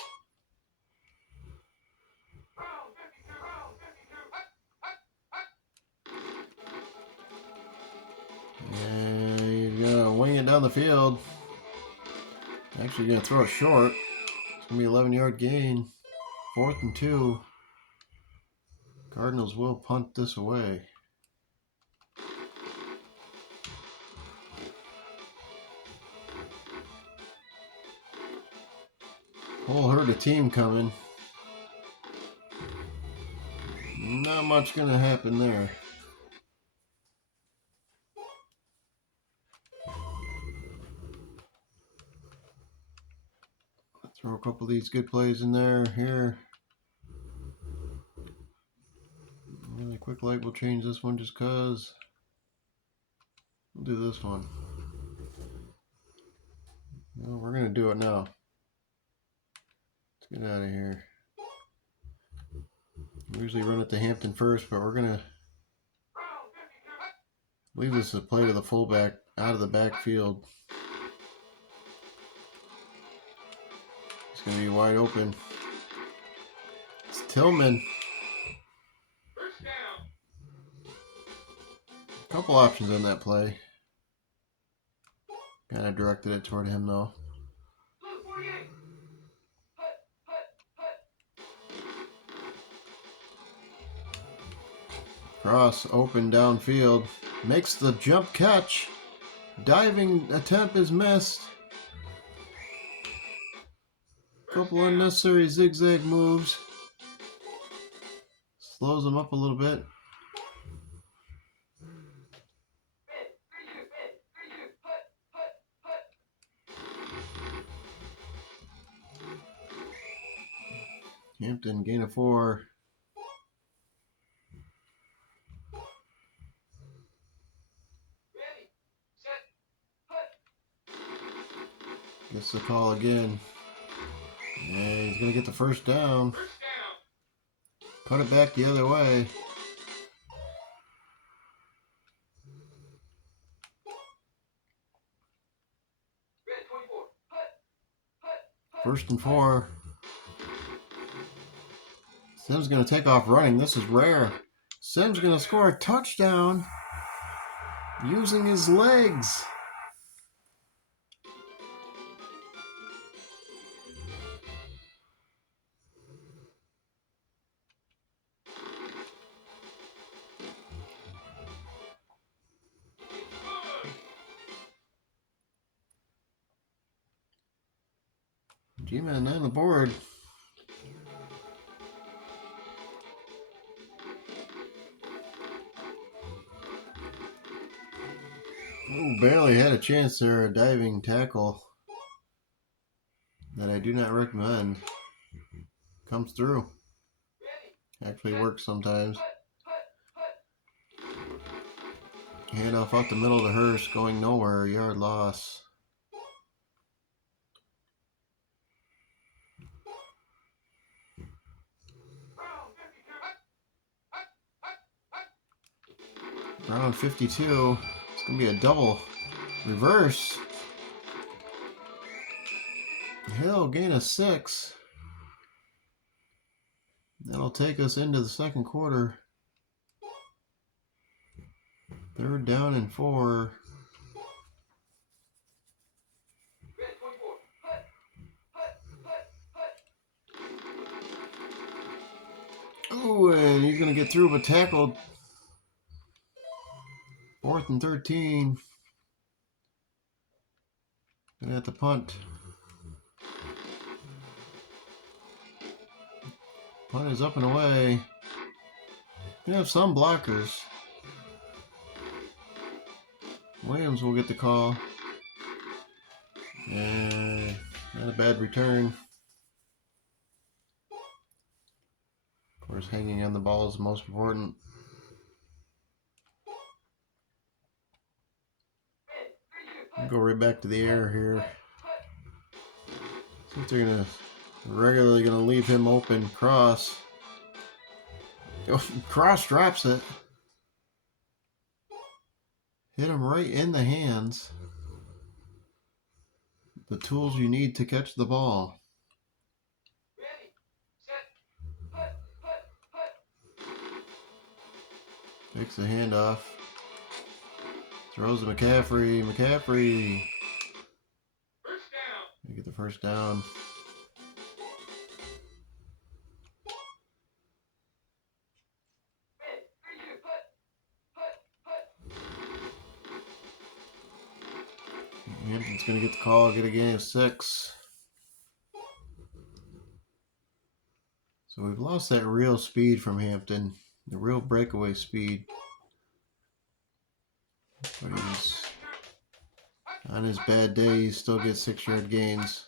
And you're going to wing it down the field. Actually, you're going to throw it short. It's going to be 11-yard gain. 4th and 2. Cardinals will punt this away. Whole herd of team coming. Not much going to happen there. Throw a couple of these good plays in there. Here. Really quick light, we'll change this one just because. We'll do this one. Well, we're going to do it now. Let's get out of here. We usually run it to Hampton first, but we're going to leave this a play to the fullback out of the backfield. It's going to be wide open. It's Tillman. A couple options on that play. Kind of directed it toward him though. Cross open downfield. Makes the jump catch. Diving attempt is missed. Couple unnecessary zigzag moves. Slows them up a little bit. Hampton, gain of 4. Gets the call again. And he's going to get the first down. Put it back the other way. First and 4. Sims going to take off running. This is rare. Sims going to score a touchdown using his legs. G-Man on the board. Ooh, barely had a chance there. A diving tackle that I do not recommend. Comes through. Actually works sometimes. Handoff out the middle to Hurst, going nowhere. Yard loss. Brown 52. It's going to be a double reverse. Hill, gain of 6. That'll take us into the second quarter. 3rd down and 4. Oh, and he's going to get through but tackled. 4th and 13. Gonna have to punt. Punt is up and away. We have some blockers. Williams will get the call. And not a bad return. Of course, hanging on the ball is the most important. I'll go right back to the air here. See if they're regularly gonna leave him open. Cross. Oh, Cross drops it. Hit him right in the hands. The tools you need to catch the ball. Takes the handoff. Throws to McCaffrey. McCaffrey. They get the first down. Hampton's going to get the call, get a gain of 6. So we've lost that real speed from Hampton, the real breakaway speed. But he's, on his bad day, he still gets 6-yard gains,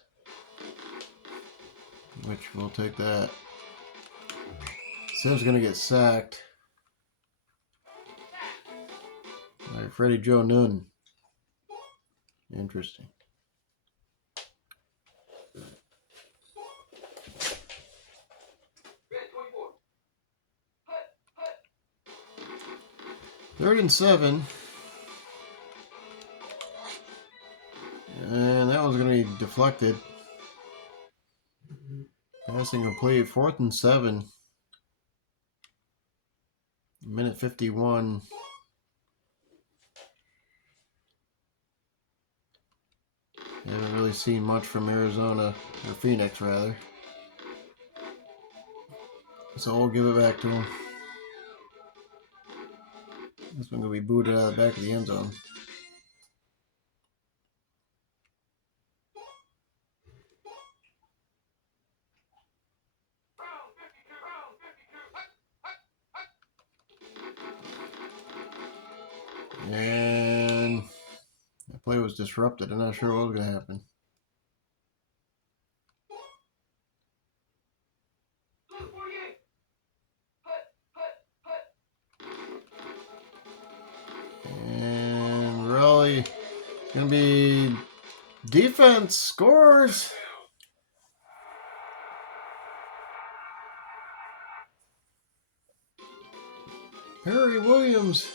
which we'll take that. Sims going to get sacked. All right, Freddie Joe Nunn. Interesting. Third and 7. And that was going to be deflected. Passing complete. 4th and 7. Minute 51. Haven't really seen much from Arizona, or Phoenix rather. So we'll give it back to him. This one going to be booted out of the back of the end zone. And that play was disrupted. I'm not sure what was going to happen. And really, going to be defense scores. Perry Williams.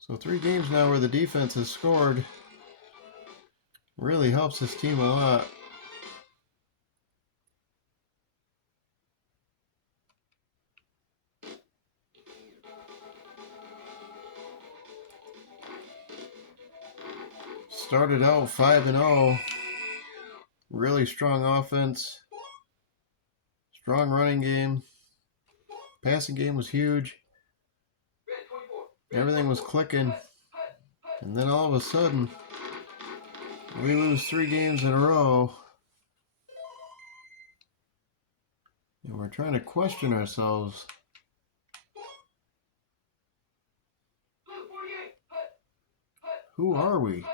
So 3 games now where the defense has scored. Really helps this team a lot. Started out 5-0. Really strong offense. Strong running game. Passing game was huge. Everything was clicking. And then all of a sudden, we lose 3 games in a row. And we're trying to question ourselves. Who are we?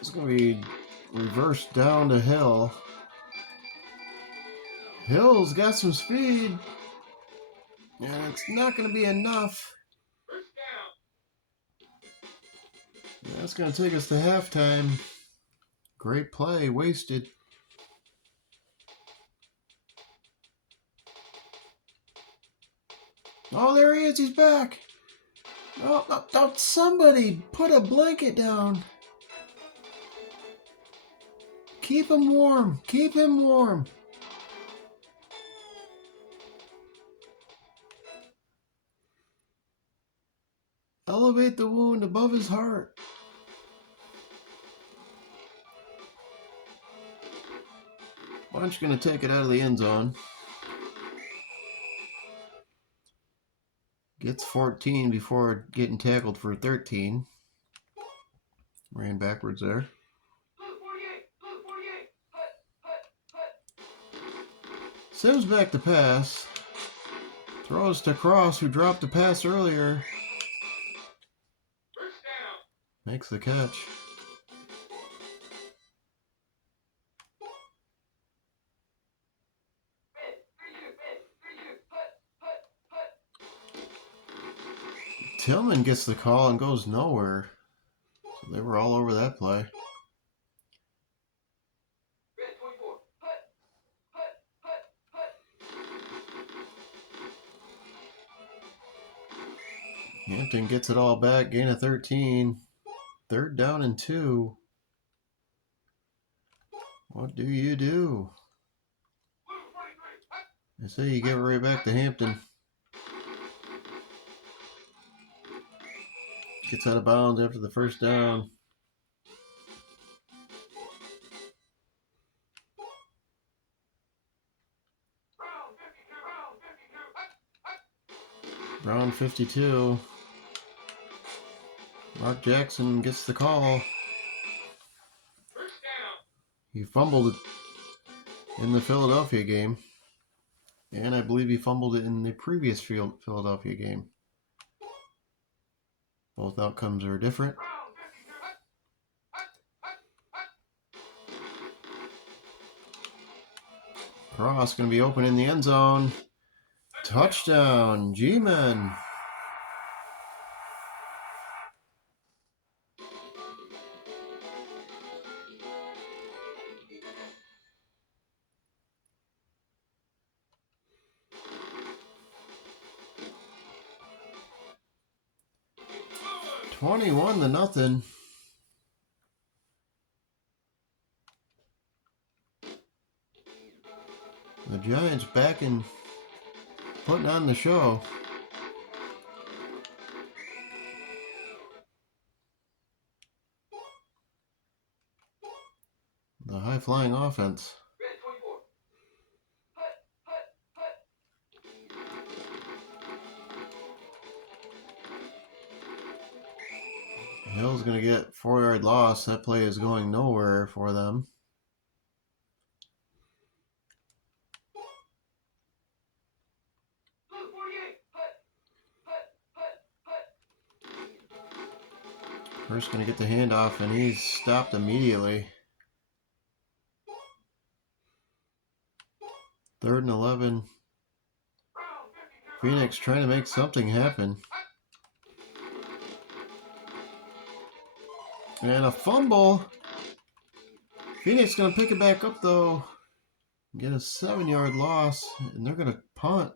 It's going to be reversed down to Hill. Hill's got some speed. And it's not going to be enough. That's going to take us to halftime. Great play, wasted. Oh, there he is. He's back. Oh, somebody put a blanket down. Keep him warm. Keep him warm. Elevate the wound above his heart. Bunch going to take it out of the end zone. Gets 14 before getting tackled for 13. Ran backwards there. Sims back to pass. Throws to Cross, who dropped the pass earlier. Makes the catch. Tillman gets the call and goes nowhere. So they were all over that play. Hampton gets it all back, gain of 13. 3rd down and 2. What do you do? I say you give it right back to Hampton. Gets out of bounds after the 1st down. Brown 52. Mark Jackson gets the call. He fumbled it in the Philadelphia game. And I believe he fumbled it in the previous Philadelphia game. Both outcomes are different. Cross going to be open in the end zone. Touchdown, G-Men. $21 to nothing. The Giants back and putting on the show. The high-flying offense. Hill's going to get 4-yard loss. That play is going nowhere for them. First going to get the handoff, and he's stopped immediately. 3rd and 11. Phoenix trying to make something happen. And a fumble. Phoenix going to pick it back up, though. Get a 7-yard loss, and they're going to punt.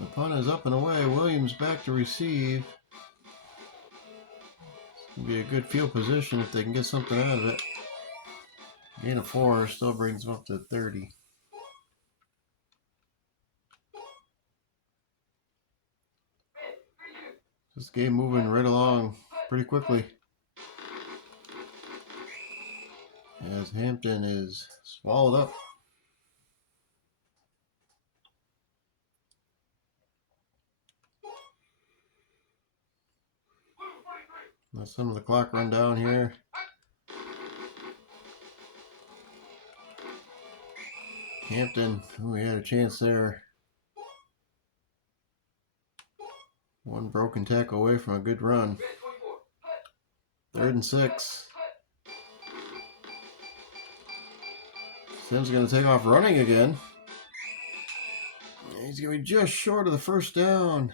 The punt is up and away. Williams back to receive. It's going to be a good field position if they can get something out of it. Gain of 4 still brings them up to 30. This game moving right along pretty quickly, as Hampton is swallowed up. Let some of the clock run down here. Hampton, he had a chance there. One broken tackle away from a good run. 3rd and 6. Sim's going to take off running again. He's going to be just short of the first down.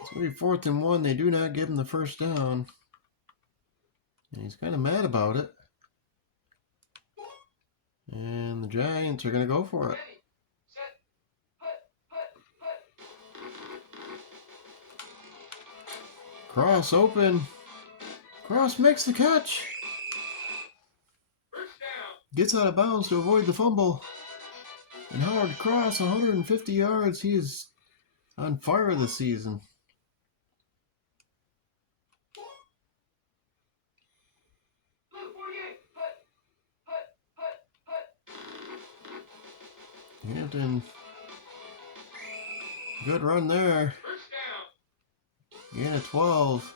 It's going to be 4th and 1. They do not give him the first down. And he's kind of mad about it. And the Giants are going to go for it. Cross open. Cross makes the catch. Gets out of bounds to avoid the fumble. And Howard Cross, 150 yards. He is on fire this season. Hampton. Good run there. Gain of 12.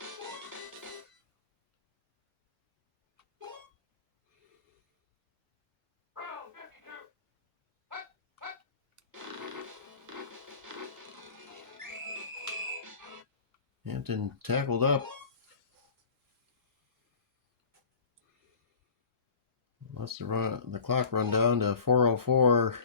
Hampton tackled up. Let's the clock run down to 4:04.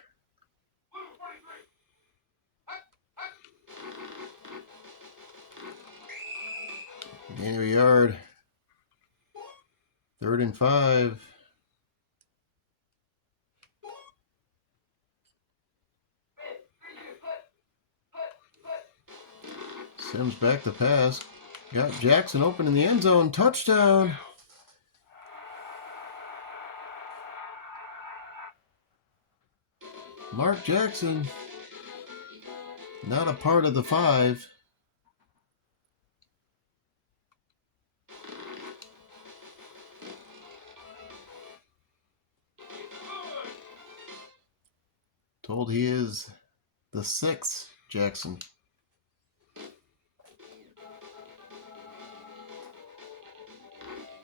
Gain of a yard. 3rd and 5. Sims back to pass. Got Jackson open in the end zone. Touchdown. Mark Jackson. Not a part of the 5. Told he is the 6th Jackson.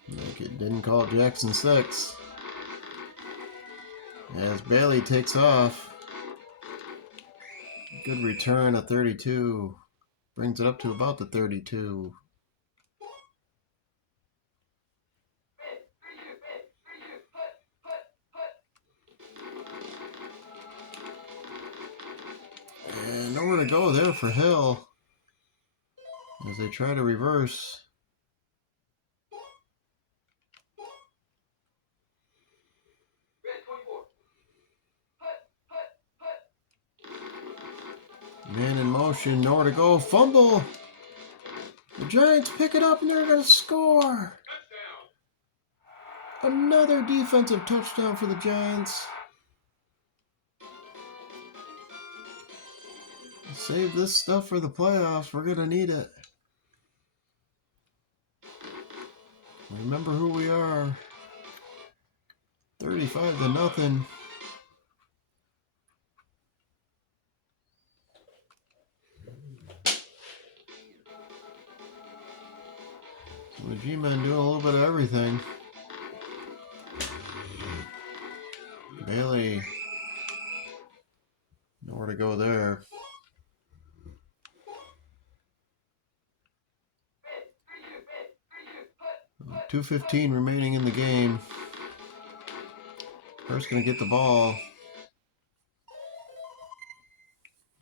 Like it didn't call Jackson 6. As Bailey takes off. Good return of 32. Brings it up to about the 32. And nowhere to go there for Hill as they try to reverse. Man in motion, nowhere to go. Fumble. The Giants pick it up and they're going to score. Another defensive touchdown for the Giants. Save this stuff for the playoffs. We're going to need it. Remember who we are. 35-0. So the G-Men doing a little bit of everything. Bailey. Nowhere to go there. 2:15 remaining in the game. Hurst going to get the ball.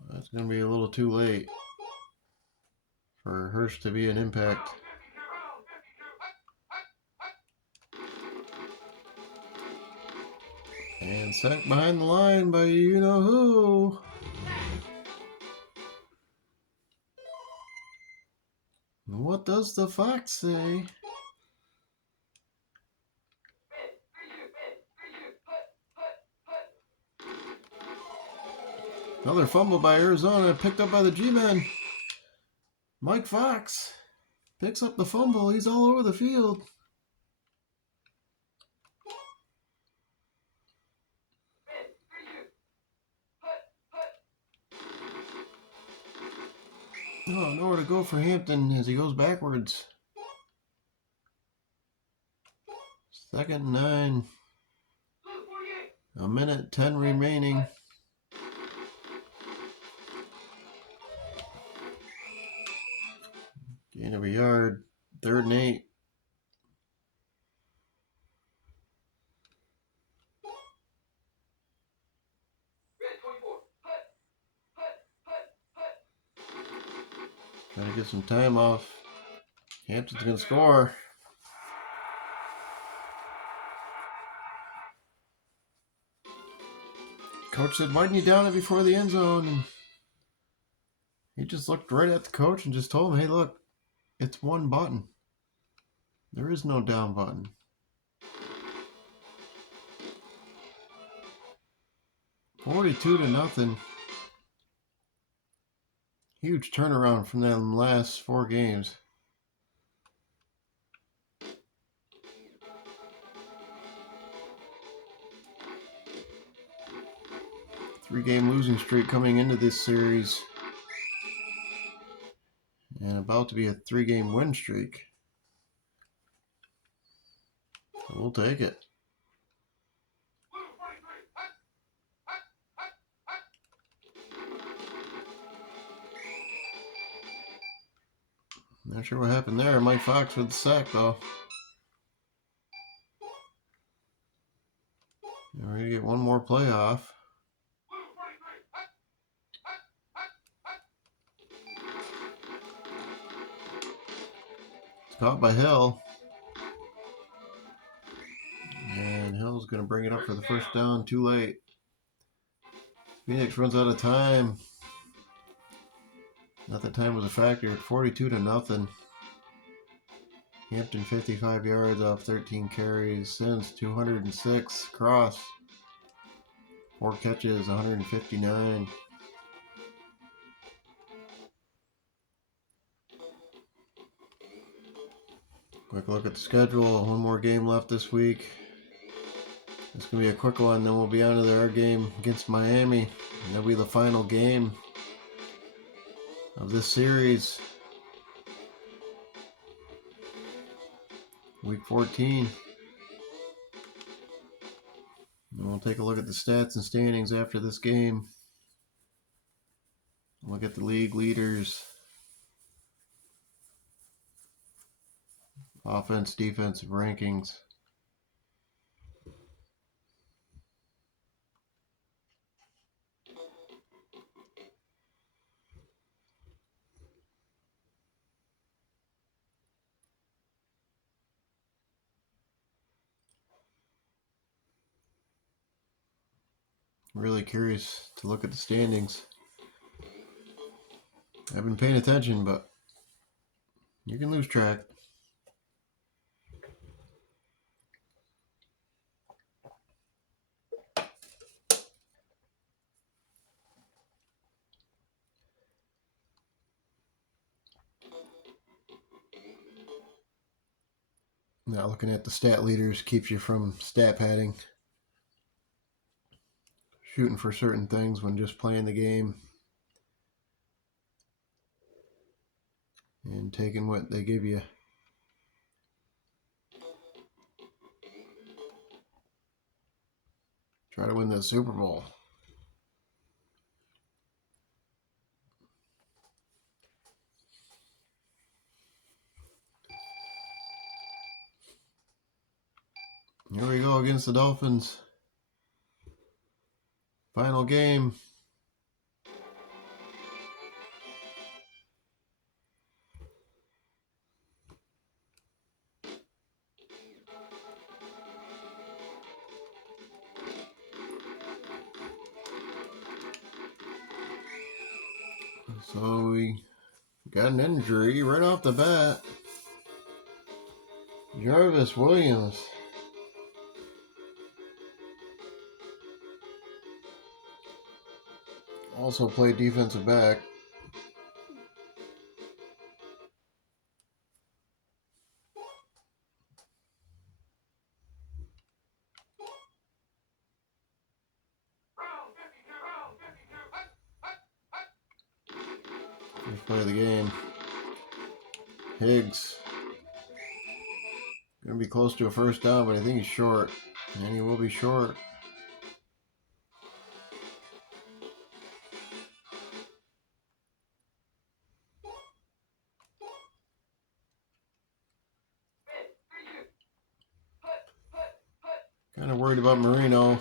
That's going to be a little too late for Hurst to be an impact. And sacked behind the line by you-know-who. What does the fox say? Another fumble by Arizona, picked up by the G-Men. Mike Fox picks up the fumble. He's all over the field. Oh, nowhere to go for Hampton as he goes backwards. 2nd and 9. 1:10 remaining. Gain of a yard. 3rd and 8. Trying to get some time off. Hampton's going to score. Coach said, why didn't you down it before the end zone? And he just looked right at the coach and just told him, hey, look, it's one button. There is no down button. $42-0. Huge turnaround from them last 4 games. 3-game losing streak coming into this series. And about to be a 3-game win streak. So we'll take it. Not sure what happened there. Mike Fox with the sack, though. And we're going to get one more playoff. It's caught by Hill. And Hill's going to bring it up for the first down. Too late. Phoenix runs out of time. Not that time was a factor. 42-0. Hampton 55 yards off 13 carries. Sims 206. Cross 4 catches, 159. Quick look at the schedule. One more game left this week. It's going to be a quick one. Then we'll be on to our game against Miami. And that'll be the final game of this series. Week 14. And we'll take a look at the stats and standings after this game. Look at the league leaders. Offense, defensive rankings. Really curious to look at the standings. I've been paying attention, but you can lose track. Not looking at the stat leaders keeps you from stat padding. Shooting for certain things when just playing the game. And taking what they give you. Try to win the Super Bowl. Here we go against the Dolphins. Final game. So we got an injury right off the bat. Jarvis Williams. Also played defensive back. First play of the game. Higgs. Gonna be close to a first down, but I think he's short. And he will be short. Kind of worried about Marino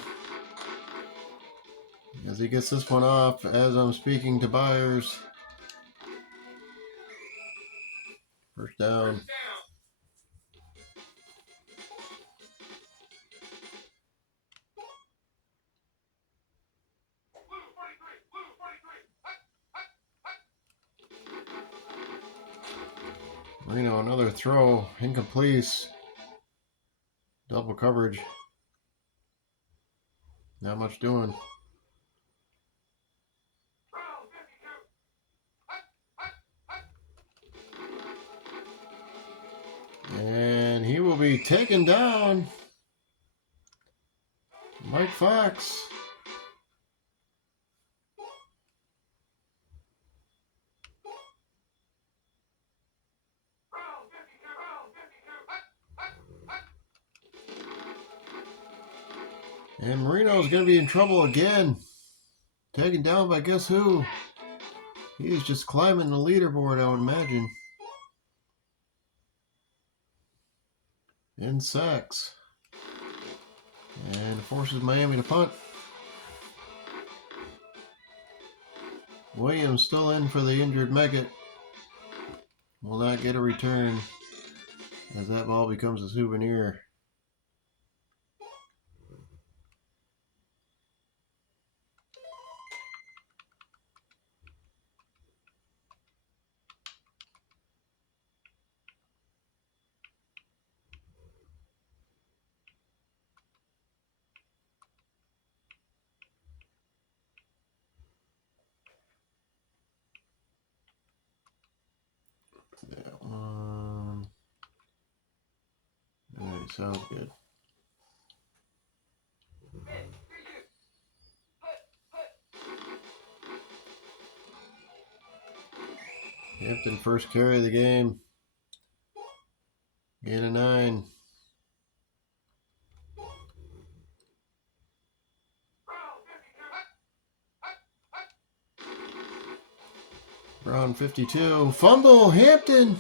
as he gets this one off as I'm speaking to Byers. First down. Marino, another throw, incomplete. Double coverage. Not much doing. And he will be taken down. Mike Fox. And Marino's going to be in trouble again. Taken down by guess who? He's just climbing the leaderboard, I would imagine. In sacks. And forces Miami to punt. Williams still in for the injured Meggett. Will not get a return as that ball becomes a souvenir. That one. Alright, sounds good. Hampton first carry of the game. Gain of 9. Brown 52. Fumble, Hampton.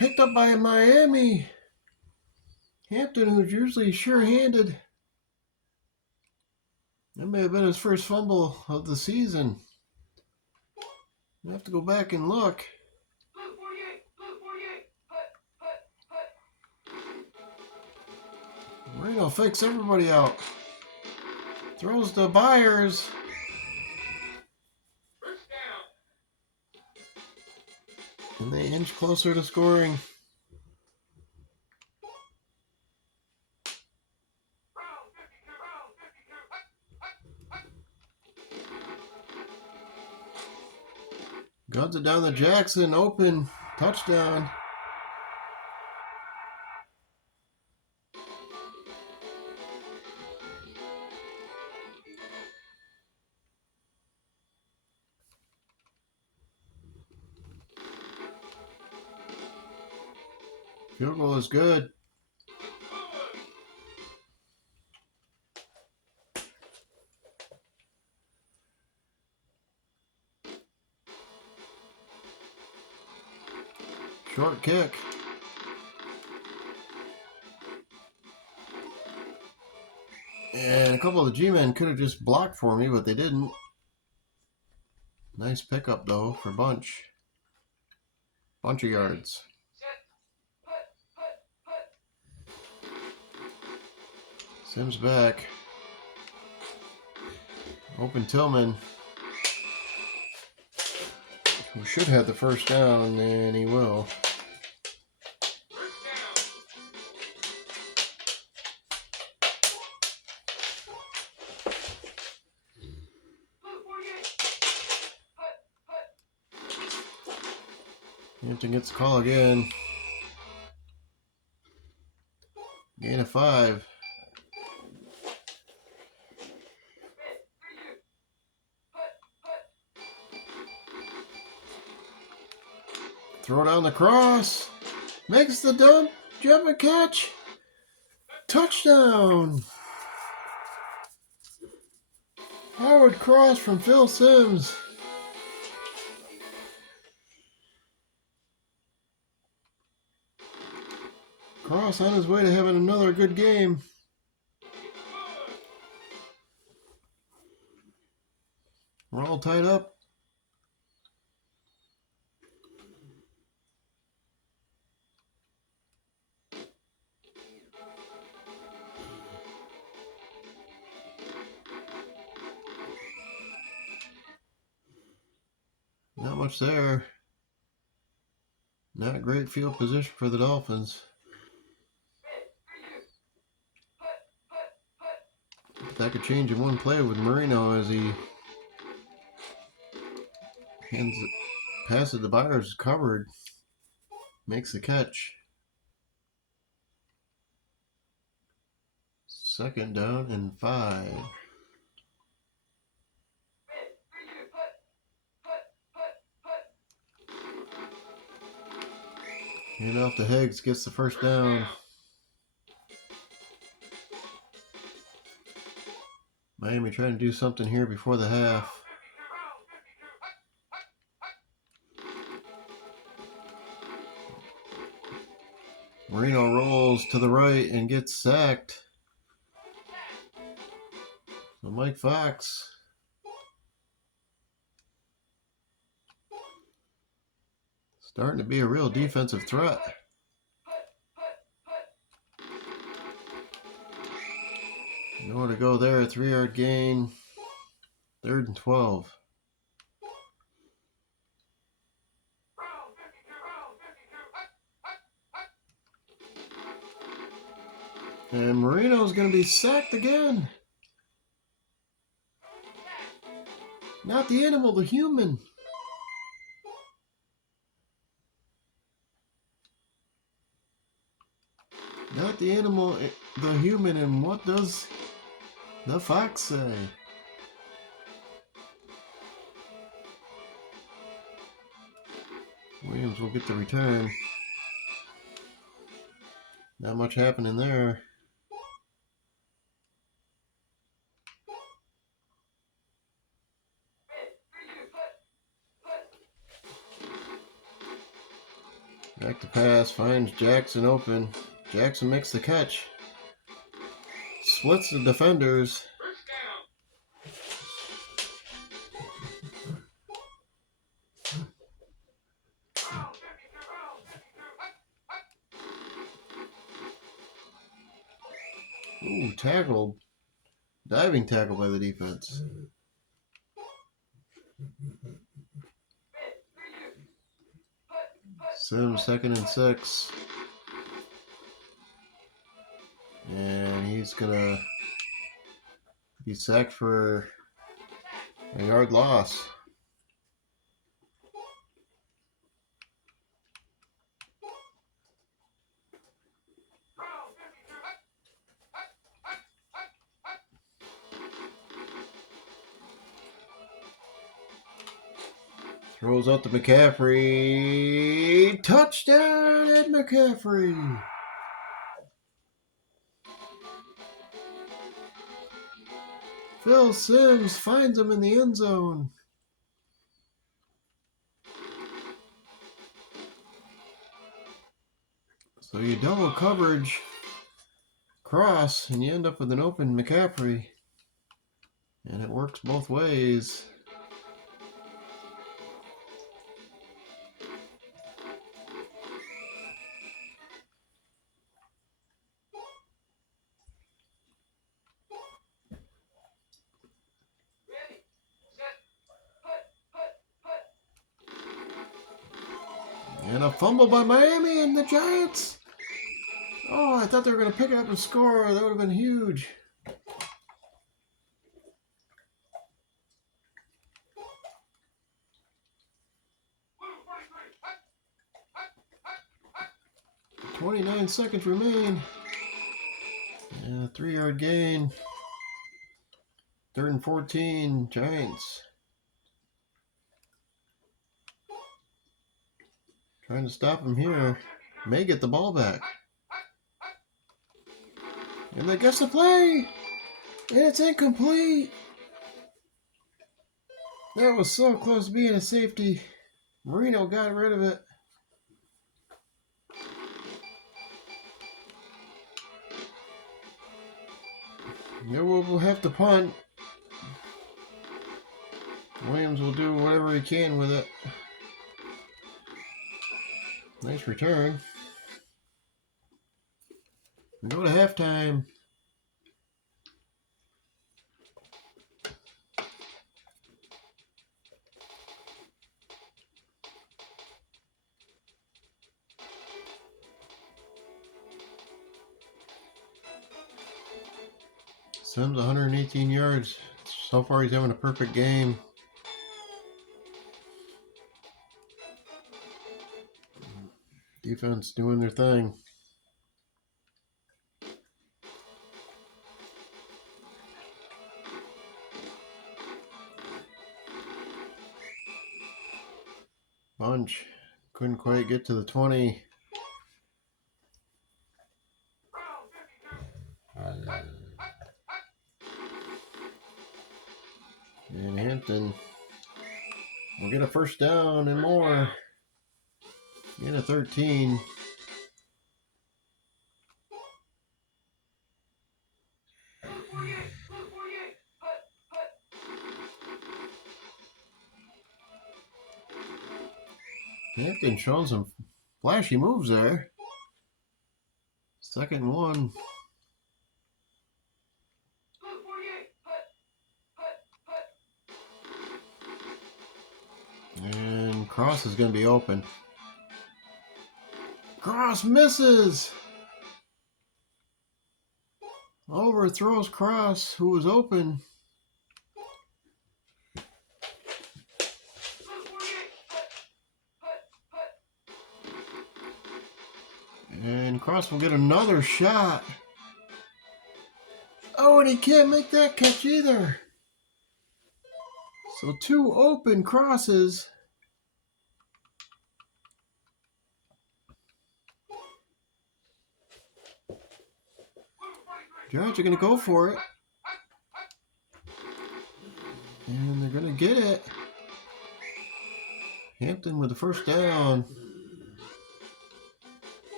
Picked up by Miami. Hampton, who's usually sure-handed. That may have been his first fumble of the season. I have to go back and look. Marino fakes everybody out. Throws to Byers. And they inch closer to scoring. Guns it down to Jackson. Open. Touchdown. Field goal is good. Short kick. And a couple of the G-men could have just blocked for me, but they didn't. Nice pickup, though, for Bunch. Bunch of yards. Sims back. Open Tillman, who should have the first down, and he will. Hampton gets the call again. Gain of 5. Throw down the cross. Makes the dump. Jump and catch. Touchdown. Howard cross from Phil Sims. Cross on his way to having another good game. We're all tied up. Not much there. Not great field position for the Dolphins. That could change in one play with Marino as he hands it, passes the Byers covered, makes the catch. Second down and 5. Hand off to Higgs, gets the first down. Miami trying to do something here before the half. Marino rolls to the right and gets sacked. So Mike Fox starting to be a real defensive threat. Nowhere to go there. 3-yard gain. 3rd and 12. And Marino's going to be sacked again. Not the animal, the human. Not the animal, the human. And what does the fox say? Williams will get the return. Not much happening there. Back to pass, finds Jackson open. Jackson makes the catch. Splits the defenders. Ooh, tackled. Diving tackle by the defense. Sims 2nd and 6. And he's going to be sacked for a yard loss. Throws out to McCaffrey. Touchdown, Ed McCaffrey. Phil Sims finds him in the end zone. So you double coverage cross and you end up with an open McCaffrey. And it works both ways. And a fumble by Miami and the Giants. Oh, I thought they were going to pick it up and score. That would have been huge. .29 seconds remain. And a 3-yard gain. 3rd and 14, Giants. Trying to stop him here. May get the ball back. And they guess the play. And it's incomplete. That was so close to being a safety. Marino got rid of it. Yeah, we'll have to punt. Williams will do whatever he can with it. Nice return. We go to halftime. Sims 118 yards. So far he's having a perfect game. Defense doing their thing. Bunch couldn't quite get to the 20. And Hampton will get a first down and more. Get a 13. Hampton showing some flashy moves there. 2nd and 1. And Cross is going to be open. Cross misses. Overthrows Cross, who was open. And Cross will get another shot. Oh, and he can't make that catch either. So 2 open crosses. Giants are going to go for it. And they're going to get it. Hampton with the first down.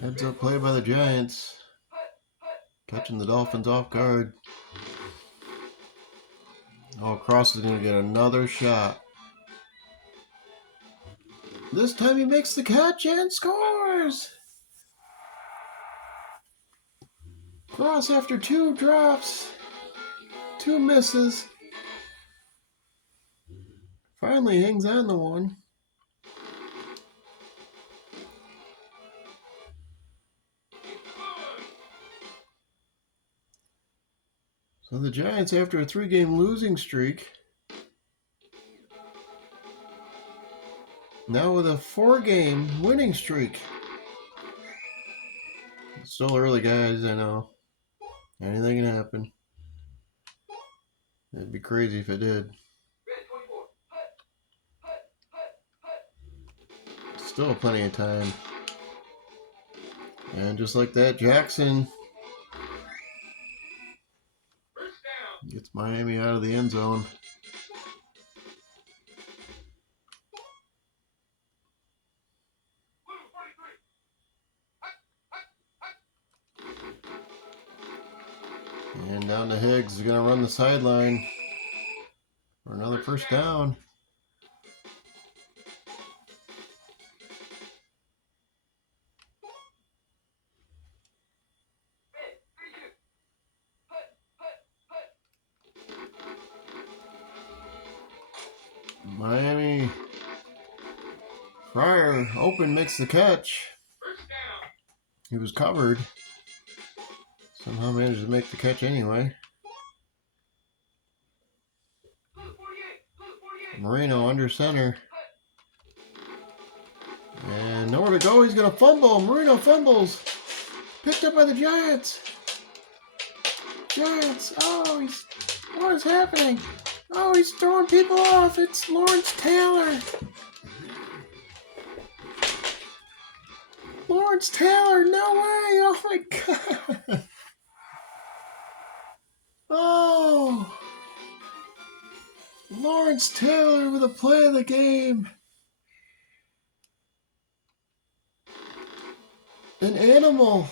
Heads up play by the Giants. Catching the Dolphins off guard. Oh, Cross is going to get another shot. This time he makes the catch and scores! Cross after 2 drops. 2 misses. Finally hangs on the one. So the Giants, after a 3-game losing streak, now with a 4-game winning streak. It's still early, guys, I know. Anything can happen. It'd be crazy if it did. Still plenty of time. And just like that, Jackson gets Miami out of the end zone. And down to Higgs is going to run the sideline for another first down. Miami. Fryer open, makes the catch. He was covered. Somehow managed to make the catch anyway. Marino under center. And nowhere to go. He's going to fumble. Marino fumbles. Picked up by the Giants. Giants. Oh, what is happening? Oh, he's throwing people off. It's Lawrence Taylor. Lawrence Taylor, no way. Oh, my God. Oh. Lawrence Taylor with a play of the game. An animal.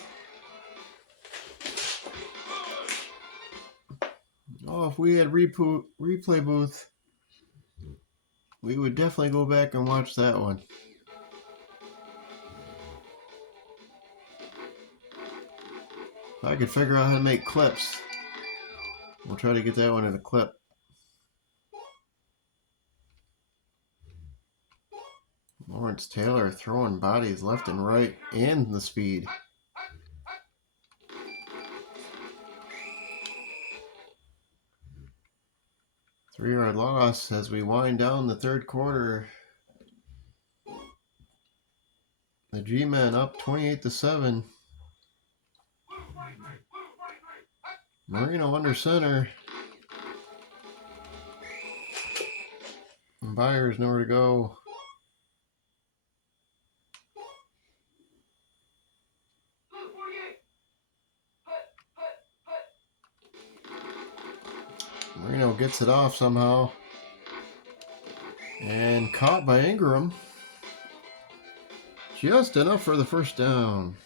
Oh, if we had replay booth, we would definitely go back and watch that one. If I could figure out how to make clips, we'll try to get that one in a clip. Lawrence Taylor throwing bodies left and right and the speed. Three-yard loss as we wind down the third quarter. The G-Men up 28-7. Marino under center. And Byers nowhere to go. Marino gets it off somehow. And caught by Ingram. Just enough for the first down.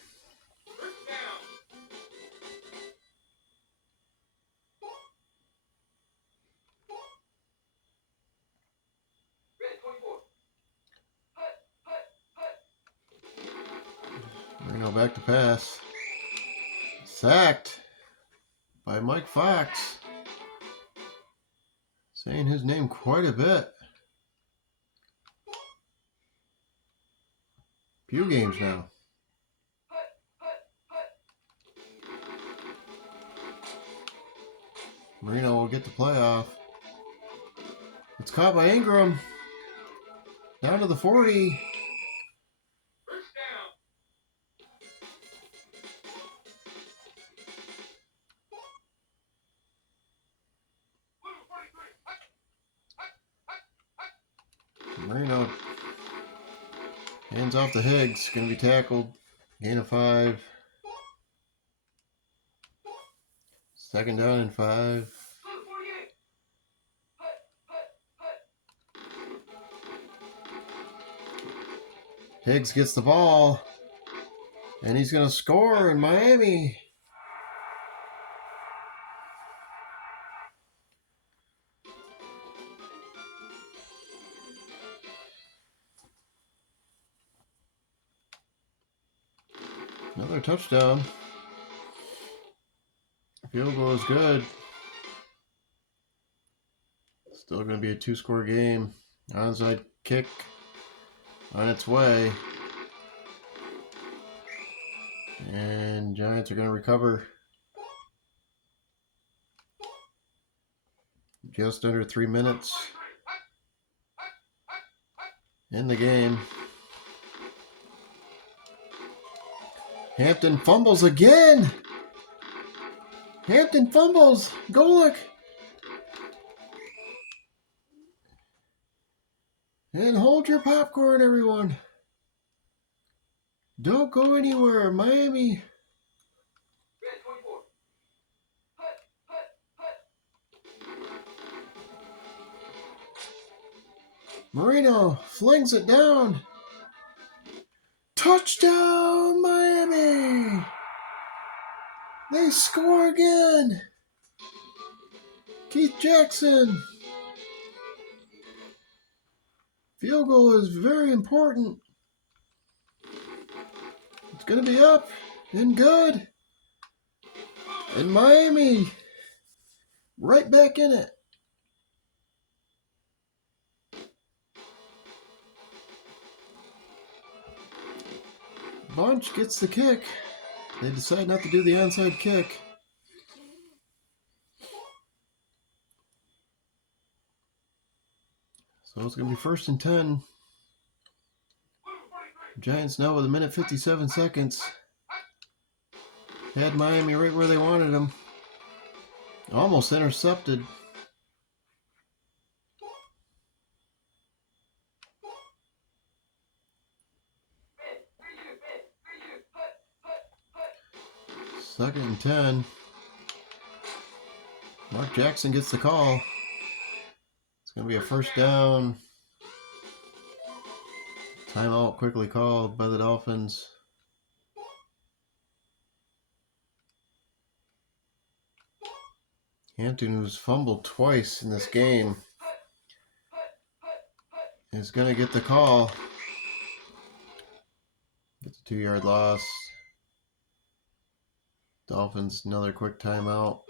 Marino back to pass. Sacked by Mike Fox. Saying his name quite a bit. Few games now. Marino will get the playoff. It's caught by Ingram. Down to the 40. Marino hands off to Higgs. Going to be tackled. Gain of 5. Second down and 5. Higgs gets the ball. And he's going to score in Miami. Another touchdown. Field goal is good. Still going to be a 2-score game. Onside kick on its way. And Giants are going to recover. Just under 3 minutes in the game. Hampton fumbles again. Hampton fumbles. Golick. And hold your popcorn, everyone. Don't go anywhere. Miami. Marino flings it down. Touchdown, Miami. They score again. Keith Jackson. Field goal is very important. It's going to be up and good. And Miami right back in it. Bunch gets the kick. They decide not to do the onside kick. So it's going to be 1st and 10. Giants now with 1:57. Had Miami right where they wanted them. Almost intercepted. Second and 10. Mark Jackson gets the call. It's going to be a 1st down. Timeout quickly called by the Dolphins. Hampton, who's fumbled twice in this game, is going to get the call. It's a 2-yard loss. Dolphins, another quick timeout.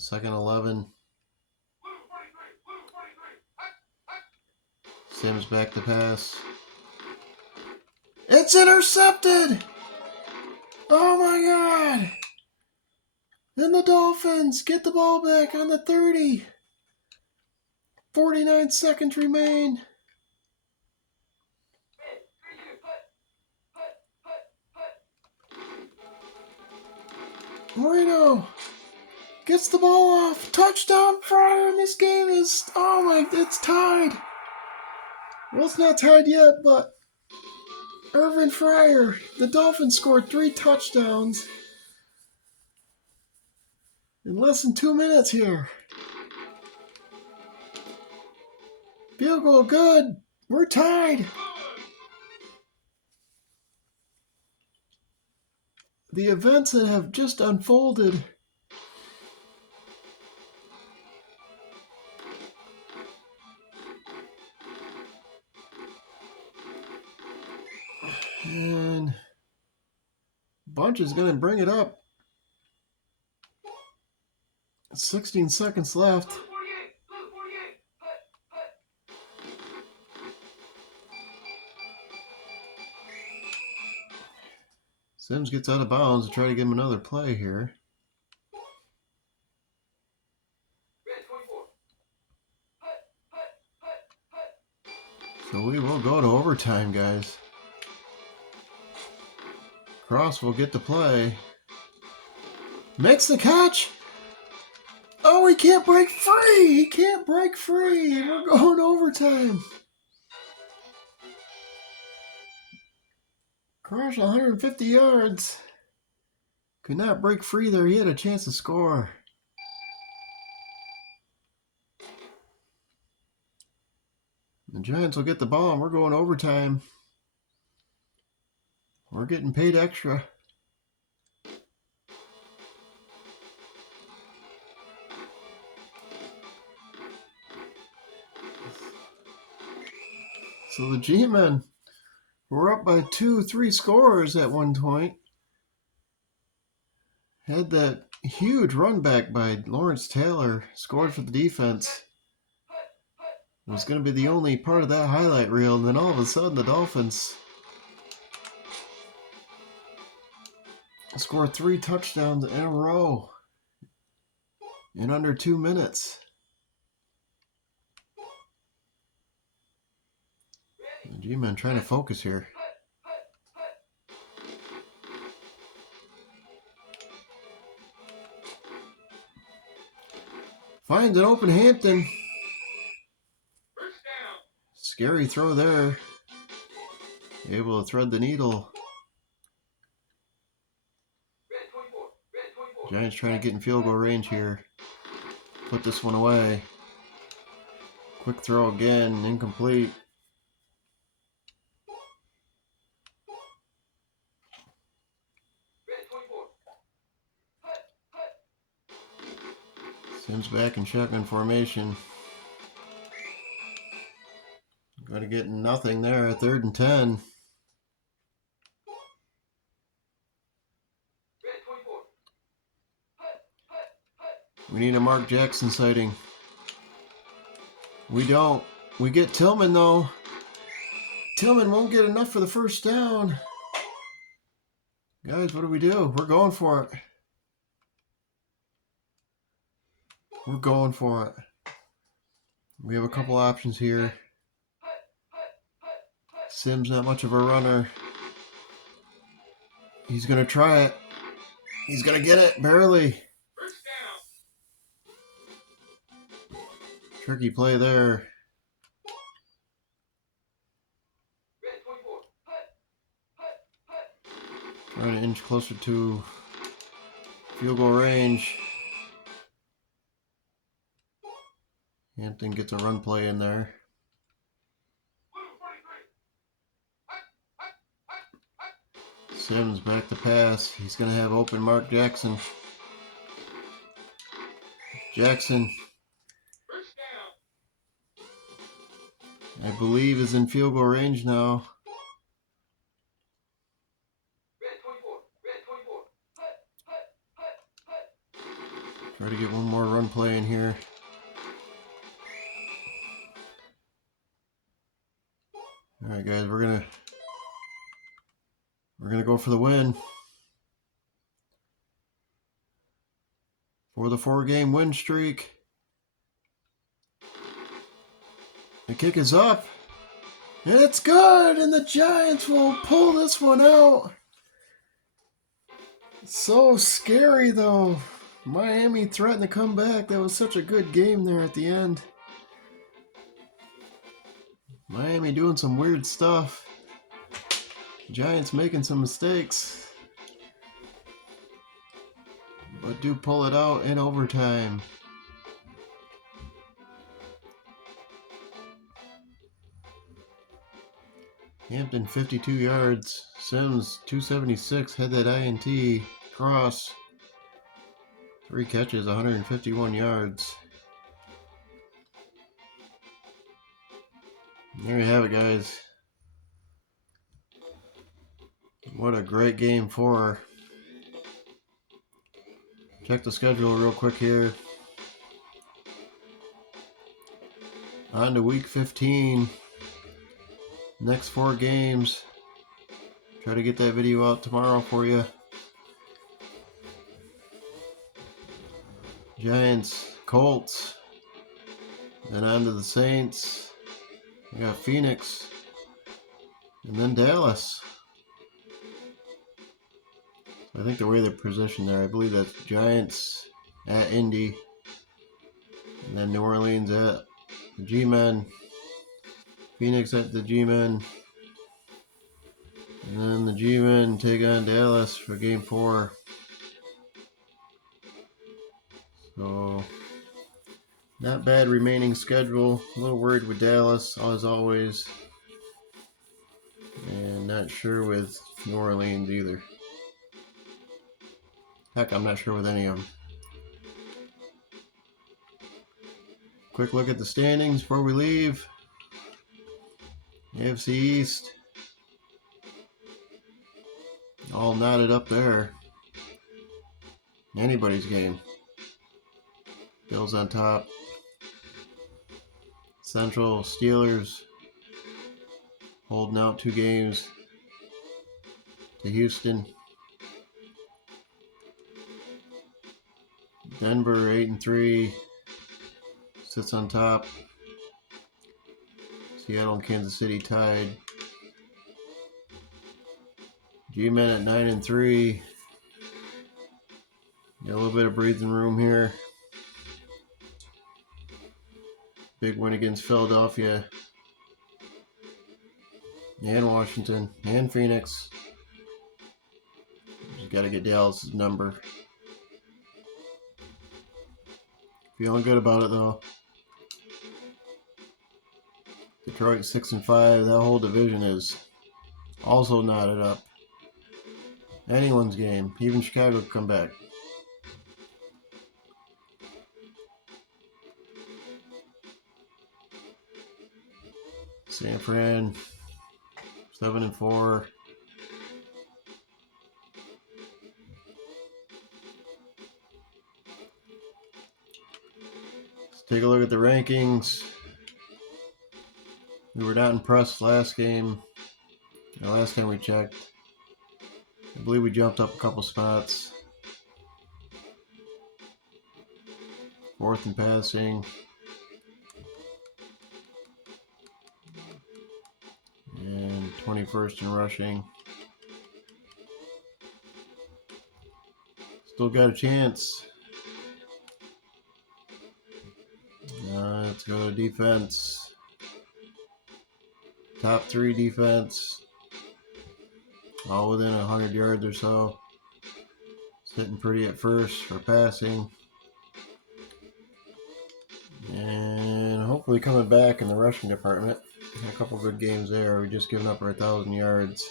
2nd 11. Sims back to pass. It's intercepted! Oh my God! And the Dolphins get the ball back on the 30. 49 seconds remain. Moreno gets the ball off. Touchdown Fryer, and this game is, it's tied. Well, it's not tied yet, but Irvin Fryer, the Dolphins scored 3 touchdowns in less than 2 minutes here. Field goal good. We're tied. The events that have just unfolded. And Bunch is going to bring it up. 16 seconds left. Sims gets out of bounds to try to give him another play here. So we will go to overtime, guys. Cross will get the play. Makes the catch. Oh, he can't break free. He can't break free. We're going to overtime. Cross 150 yards. Could not break free there. He had a chance to score. The Giants will get the ball and we're going to overtime. We're getting paid extra. So the G-Men were up by 2-3 scores at one point. Had that huge run back by Lawrence Taylor, scored for the defense. It was going to be the only part of that highlight reel, and then all of a sudden the Dolphins scored 3 touchdowns in a row in under 2 minutes. The G-Men trying to focus here. Finds an open Hampton. Scary throw there. Able to thread the needle. Giants trying to get in field goal range here. Put this one away. Quick throw again, incomplete. Sims back in shotgun formation. Going to get nothing there. 3rd and 10. We need a Mark Jackson sighting. We don't. We get Tillman though. Tillman won't get enough for the first down. Guys, what do we do? We're going for it. We're going for it. We have a couple options here. Sims not much of a runner. He's going to try it. He's going to get it, barely. Tricky play there. Trying to inch closer to field goal range. Hampton gets a run play in there. Sims back to pass. He's going to have open Mark Jackson. Jackson, I believe, is in field goal range now. Try to get one more run play in here. All right, guys, we're gonna go for the win. For the 4-game win streak. The kick is up. And it's good, and the Giants will pull this one out. So scary, though. Miami threatened to come back. That was such a good game there at the end. Miami doing some weird stuff. Giants making some mistakes. But do pull it out in overtime. Hampton 52 yards. Sims 276. Had that INT. Cross 3 catches, 151 yards. There you have it, guys. What a great game 4. Check the schedule real quick here. On to week 15. Next 4 games. Try to get that video out tomorrow for you. Giants, Colts, then on to the Saints. We got Phoenix, and then Dallas. I think the way they're positioned there, I believe that's Giants at Indy, and then New Orleans at the G-Men, Phoenix at the G-Men, and then the G-Men take on Dallas for game 4. So, not bad remaining schedule. A little worried with Dallas, as always. And not sure with New Orleans either. Heck, I'm not sure with any of them. Quick look at the standings before we leave. AFC East. All knotted up there. Anybody's game. Bills on top. Central Steelers holding out 2 games to Houston. Denver 8-3 sits on top. Seattle and Kansas City tied. G-Men at 9-3. Got a little bit of breathing room here. Big win against Philadelphia and Washington and Phoenix. Just got to get Dallas' number. Feeling good about it though. Detroit 6-5. That whole division is also knotted up. Anyone's game. Even Chicago could come back. San Fran 7-4. Let's take a look at the rankings. We were not impressed last game. The last time we checked, I believe we jumped up a couple spots. Fourth in passing. And 21st in rushing. Still got a chance. Let's go to defense. Top 3 defense. All within 100 yards or so. Sitting pretty at first for passing. And hopefully coming back in the rushing department. Had a couple good games there. We just given up our 1,000 yards.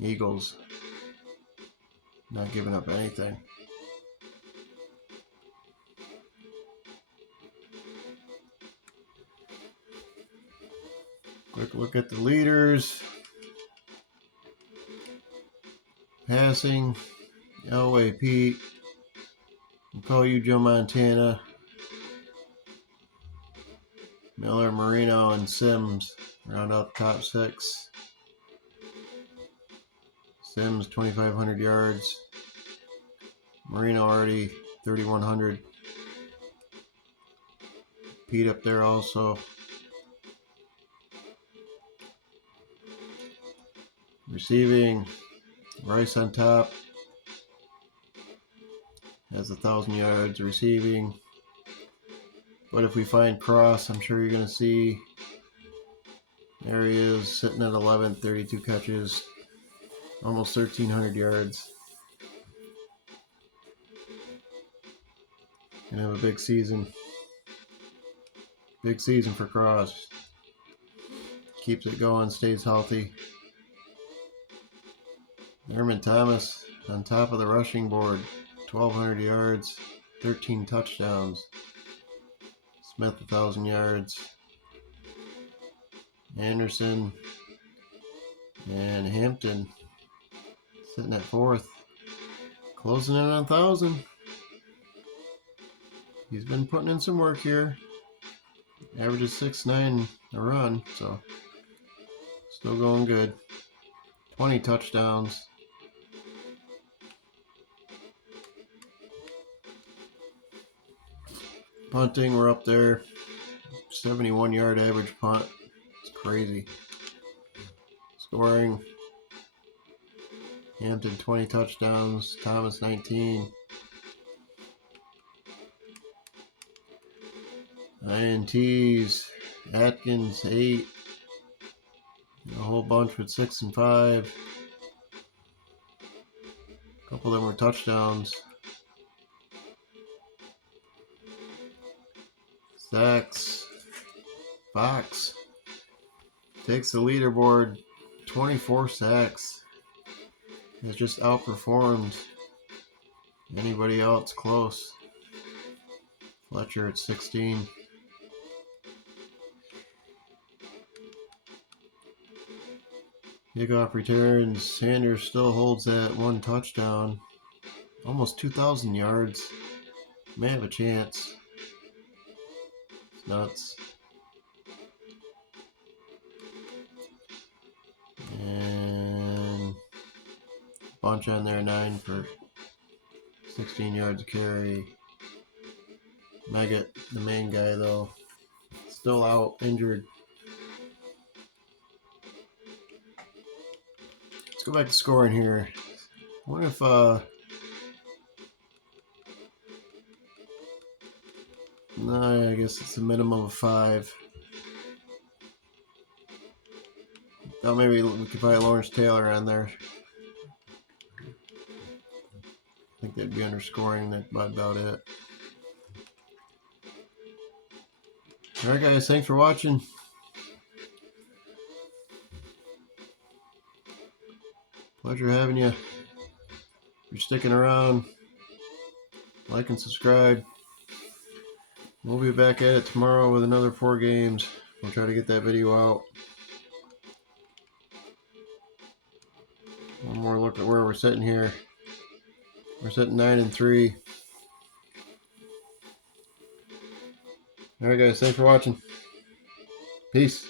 Eagles not giving up anything. Quick look at the leaders. Passing, Elway Pete. We'll call you Joe Montana. Miller, Marino, and Sims round out the top 6. Sims 2,500 yards. Marino already 3,100. Pete up there also. Receiving, Rice on top. Has 1,000 yards receiving. But if we find Cross, I'm sure you're going to see. There he is, sitting at 11, 32 catches. Almost 1,300 yards. Gonna have a big season. Big season for Cross. Keeps it going, stays healthy. Thurman Thomas on top of the rushing board. 1,200 yards, 13 touchdowns. Smith 1,000 yards. Anderson and Hampton sitting at 4th. Closing in on 1,000. He's been putting in some work here. Averages 6.9 a run, so still going good. 20 touchdowns. Punting, we're up there. 71-yard average punt. It's crazy. Scoring, Hampton 20 touchdowns, Thomas 19. INTs, Atkins 8. A whole bunch with 6 and 5. A couple of them were touchdowns. Sacks. Fox takes the leaderboard. 24 sacks. Has just outperformed anybody else close. Fletcher at 16. Kickoff returns. Sanders still holds that 1 touchdown. Almost 2,000 yards. May have a chance. It's nuts. And bunch on there, 9 for 16 yards of carry. Meggett, the main guy though, still out, injured. Let's go back to scoring here. I wonder if no, I guess it's a minimum of 5. Thought maybe we could buy Lawrence Taylor on there. I think they'd be underscoring. That's about it. Alright guys, thanks for watching. Pleasure having you. If you're sticking around, like and subscribe. We'll be back at it tomorrow with another 4 games. We'll try to get that video out. One more look at where we're sitting here. We're sitting 9-3. All right, guys. Thanks for watching. Peace.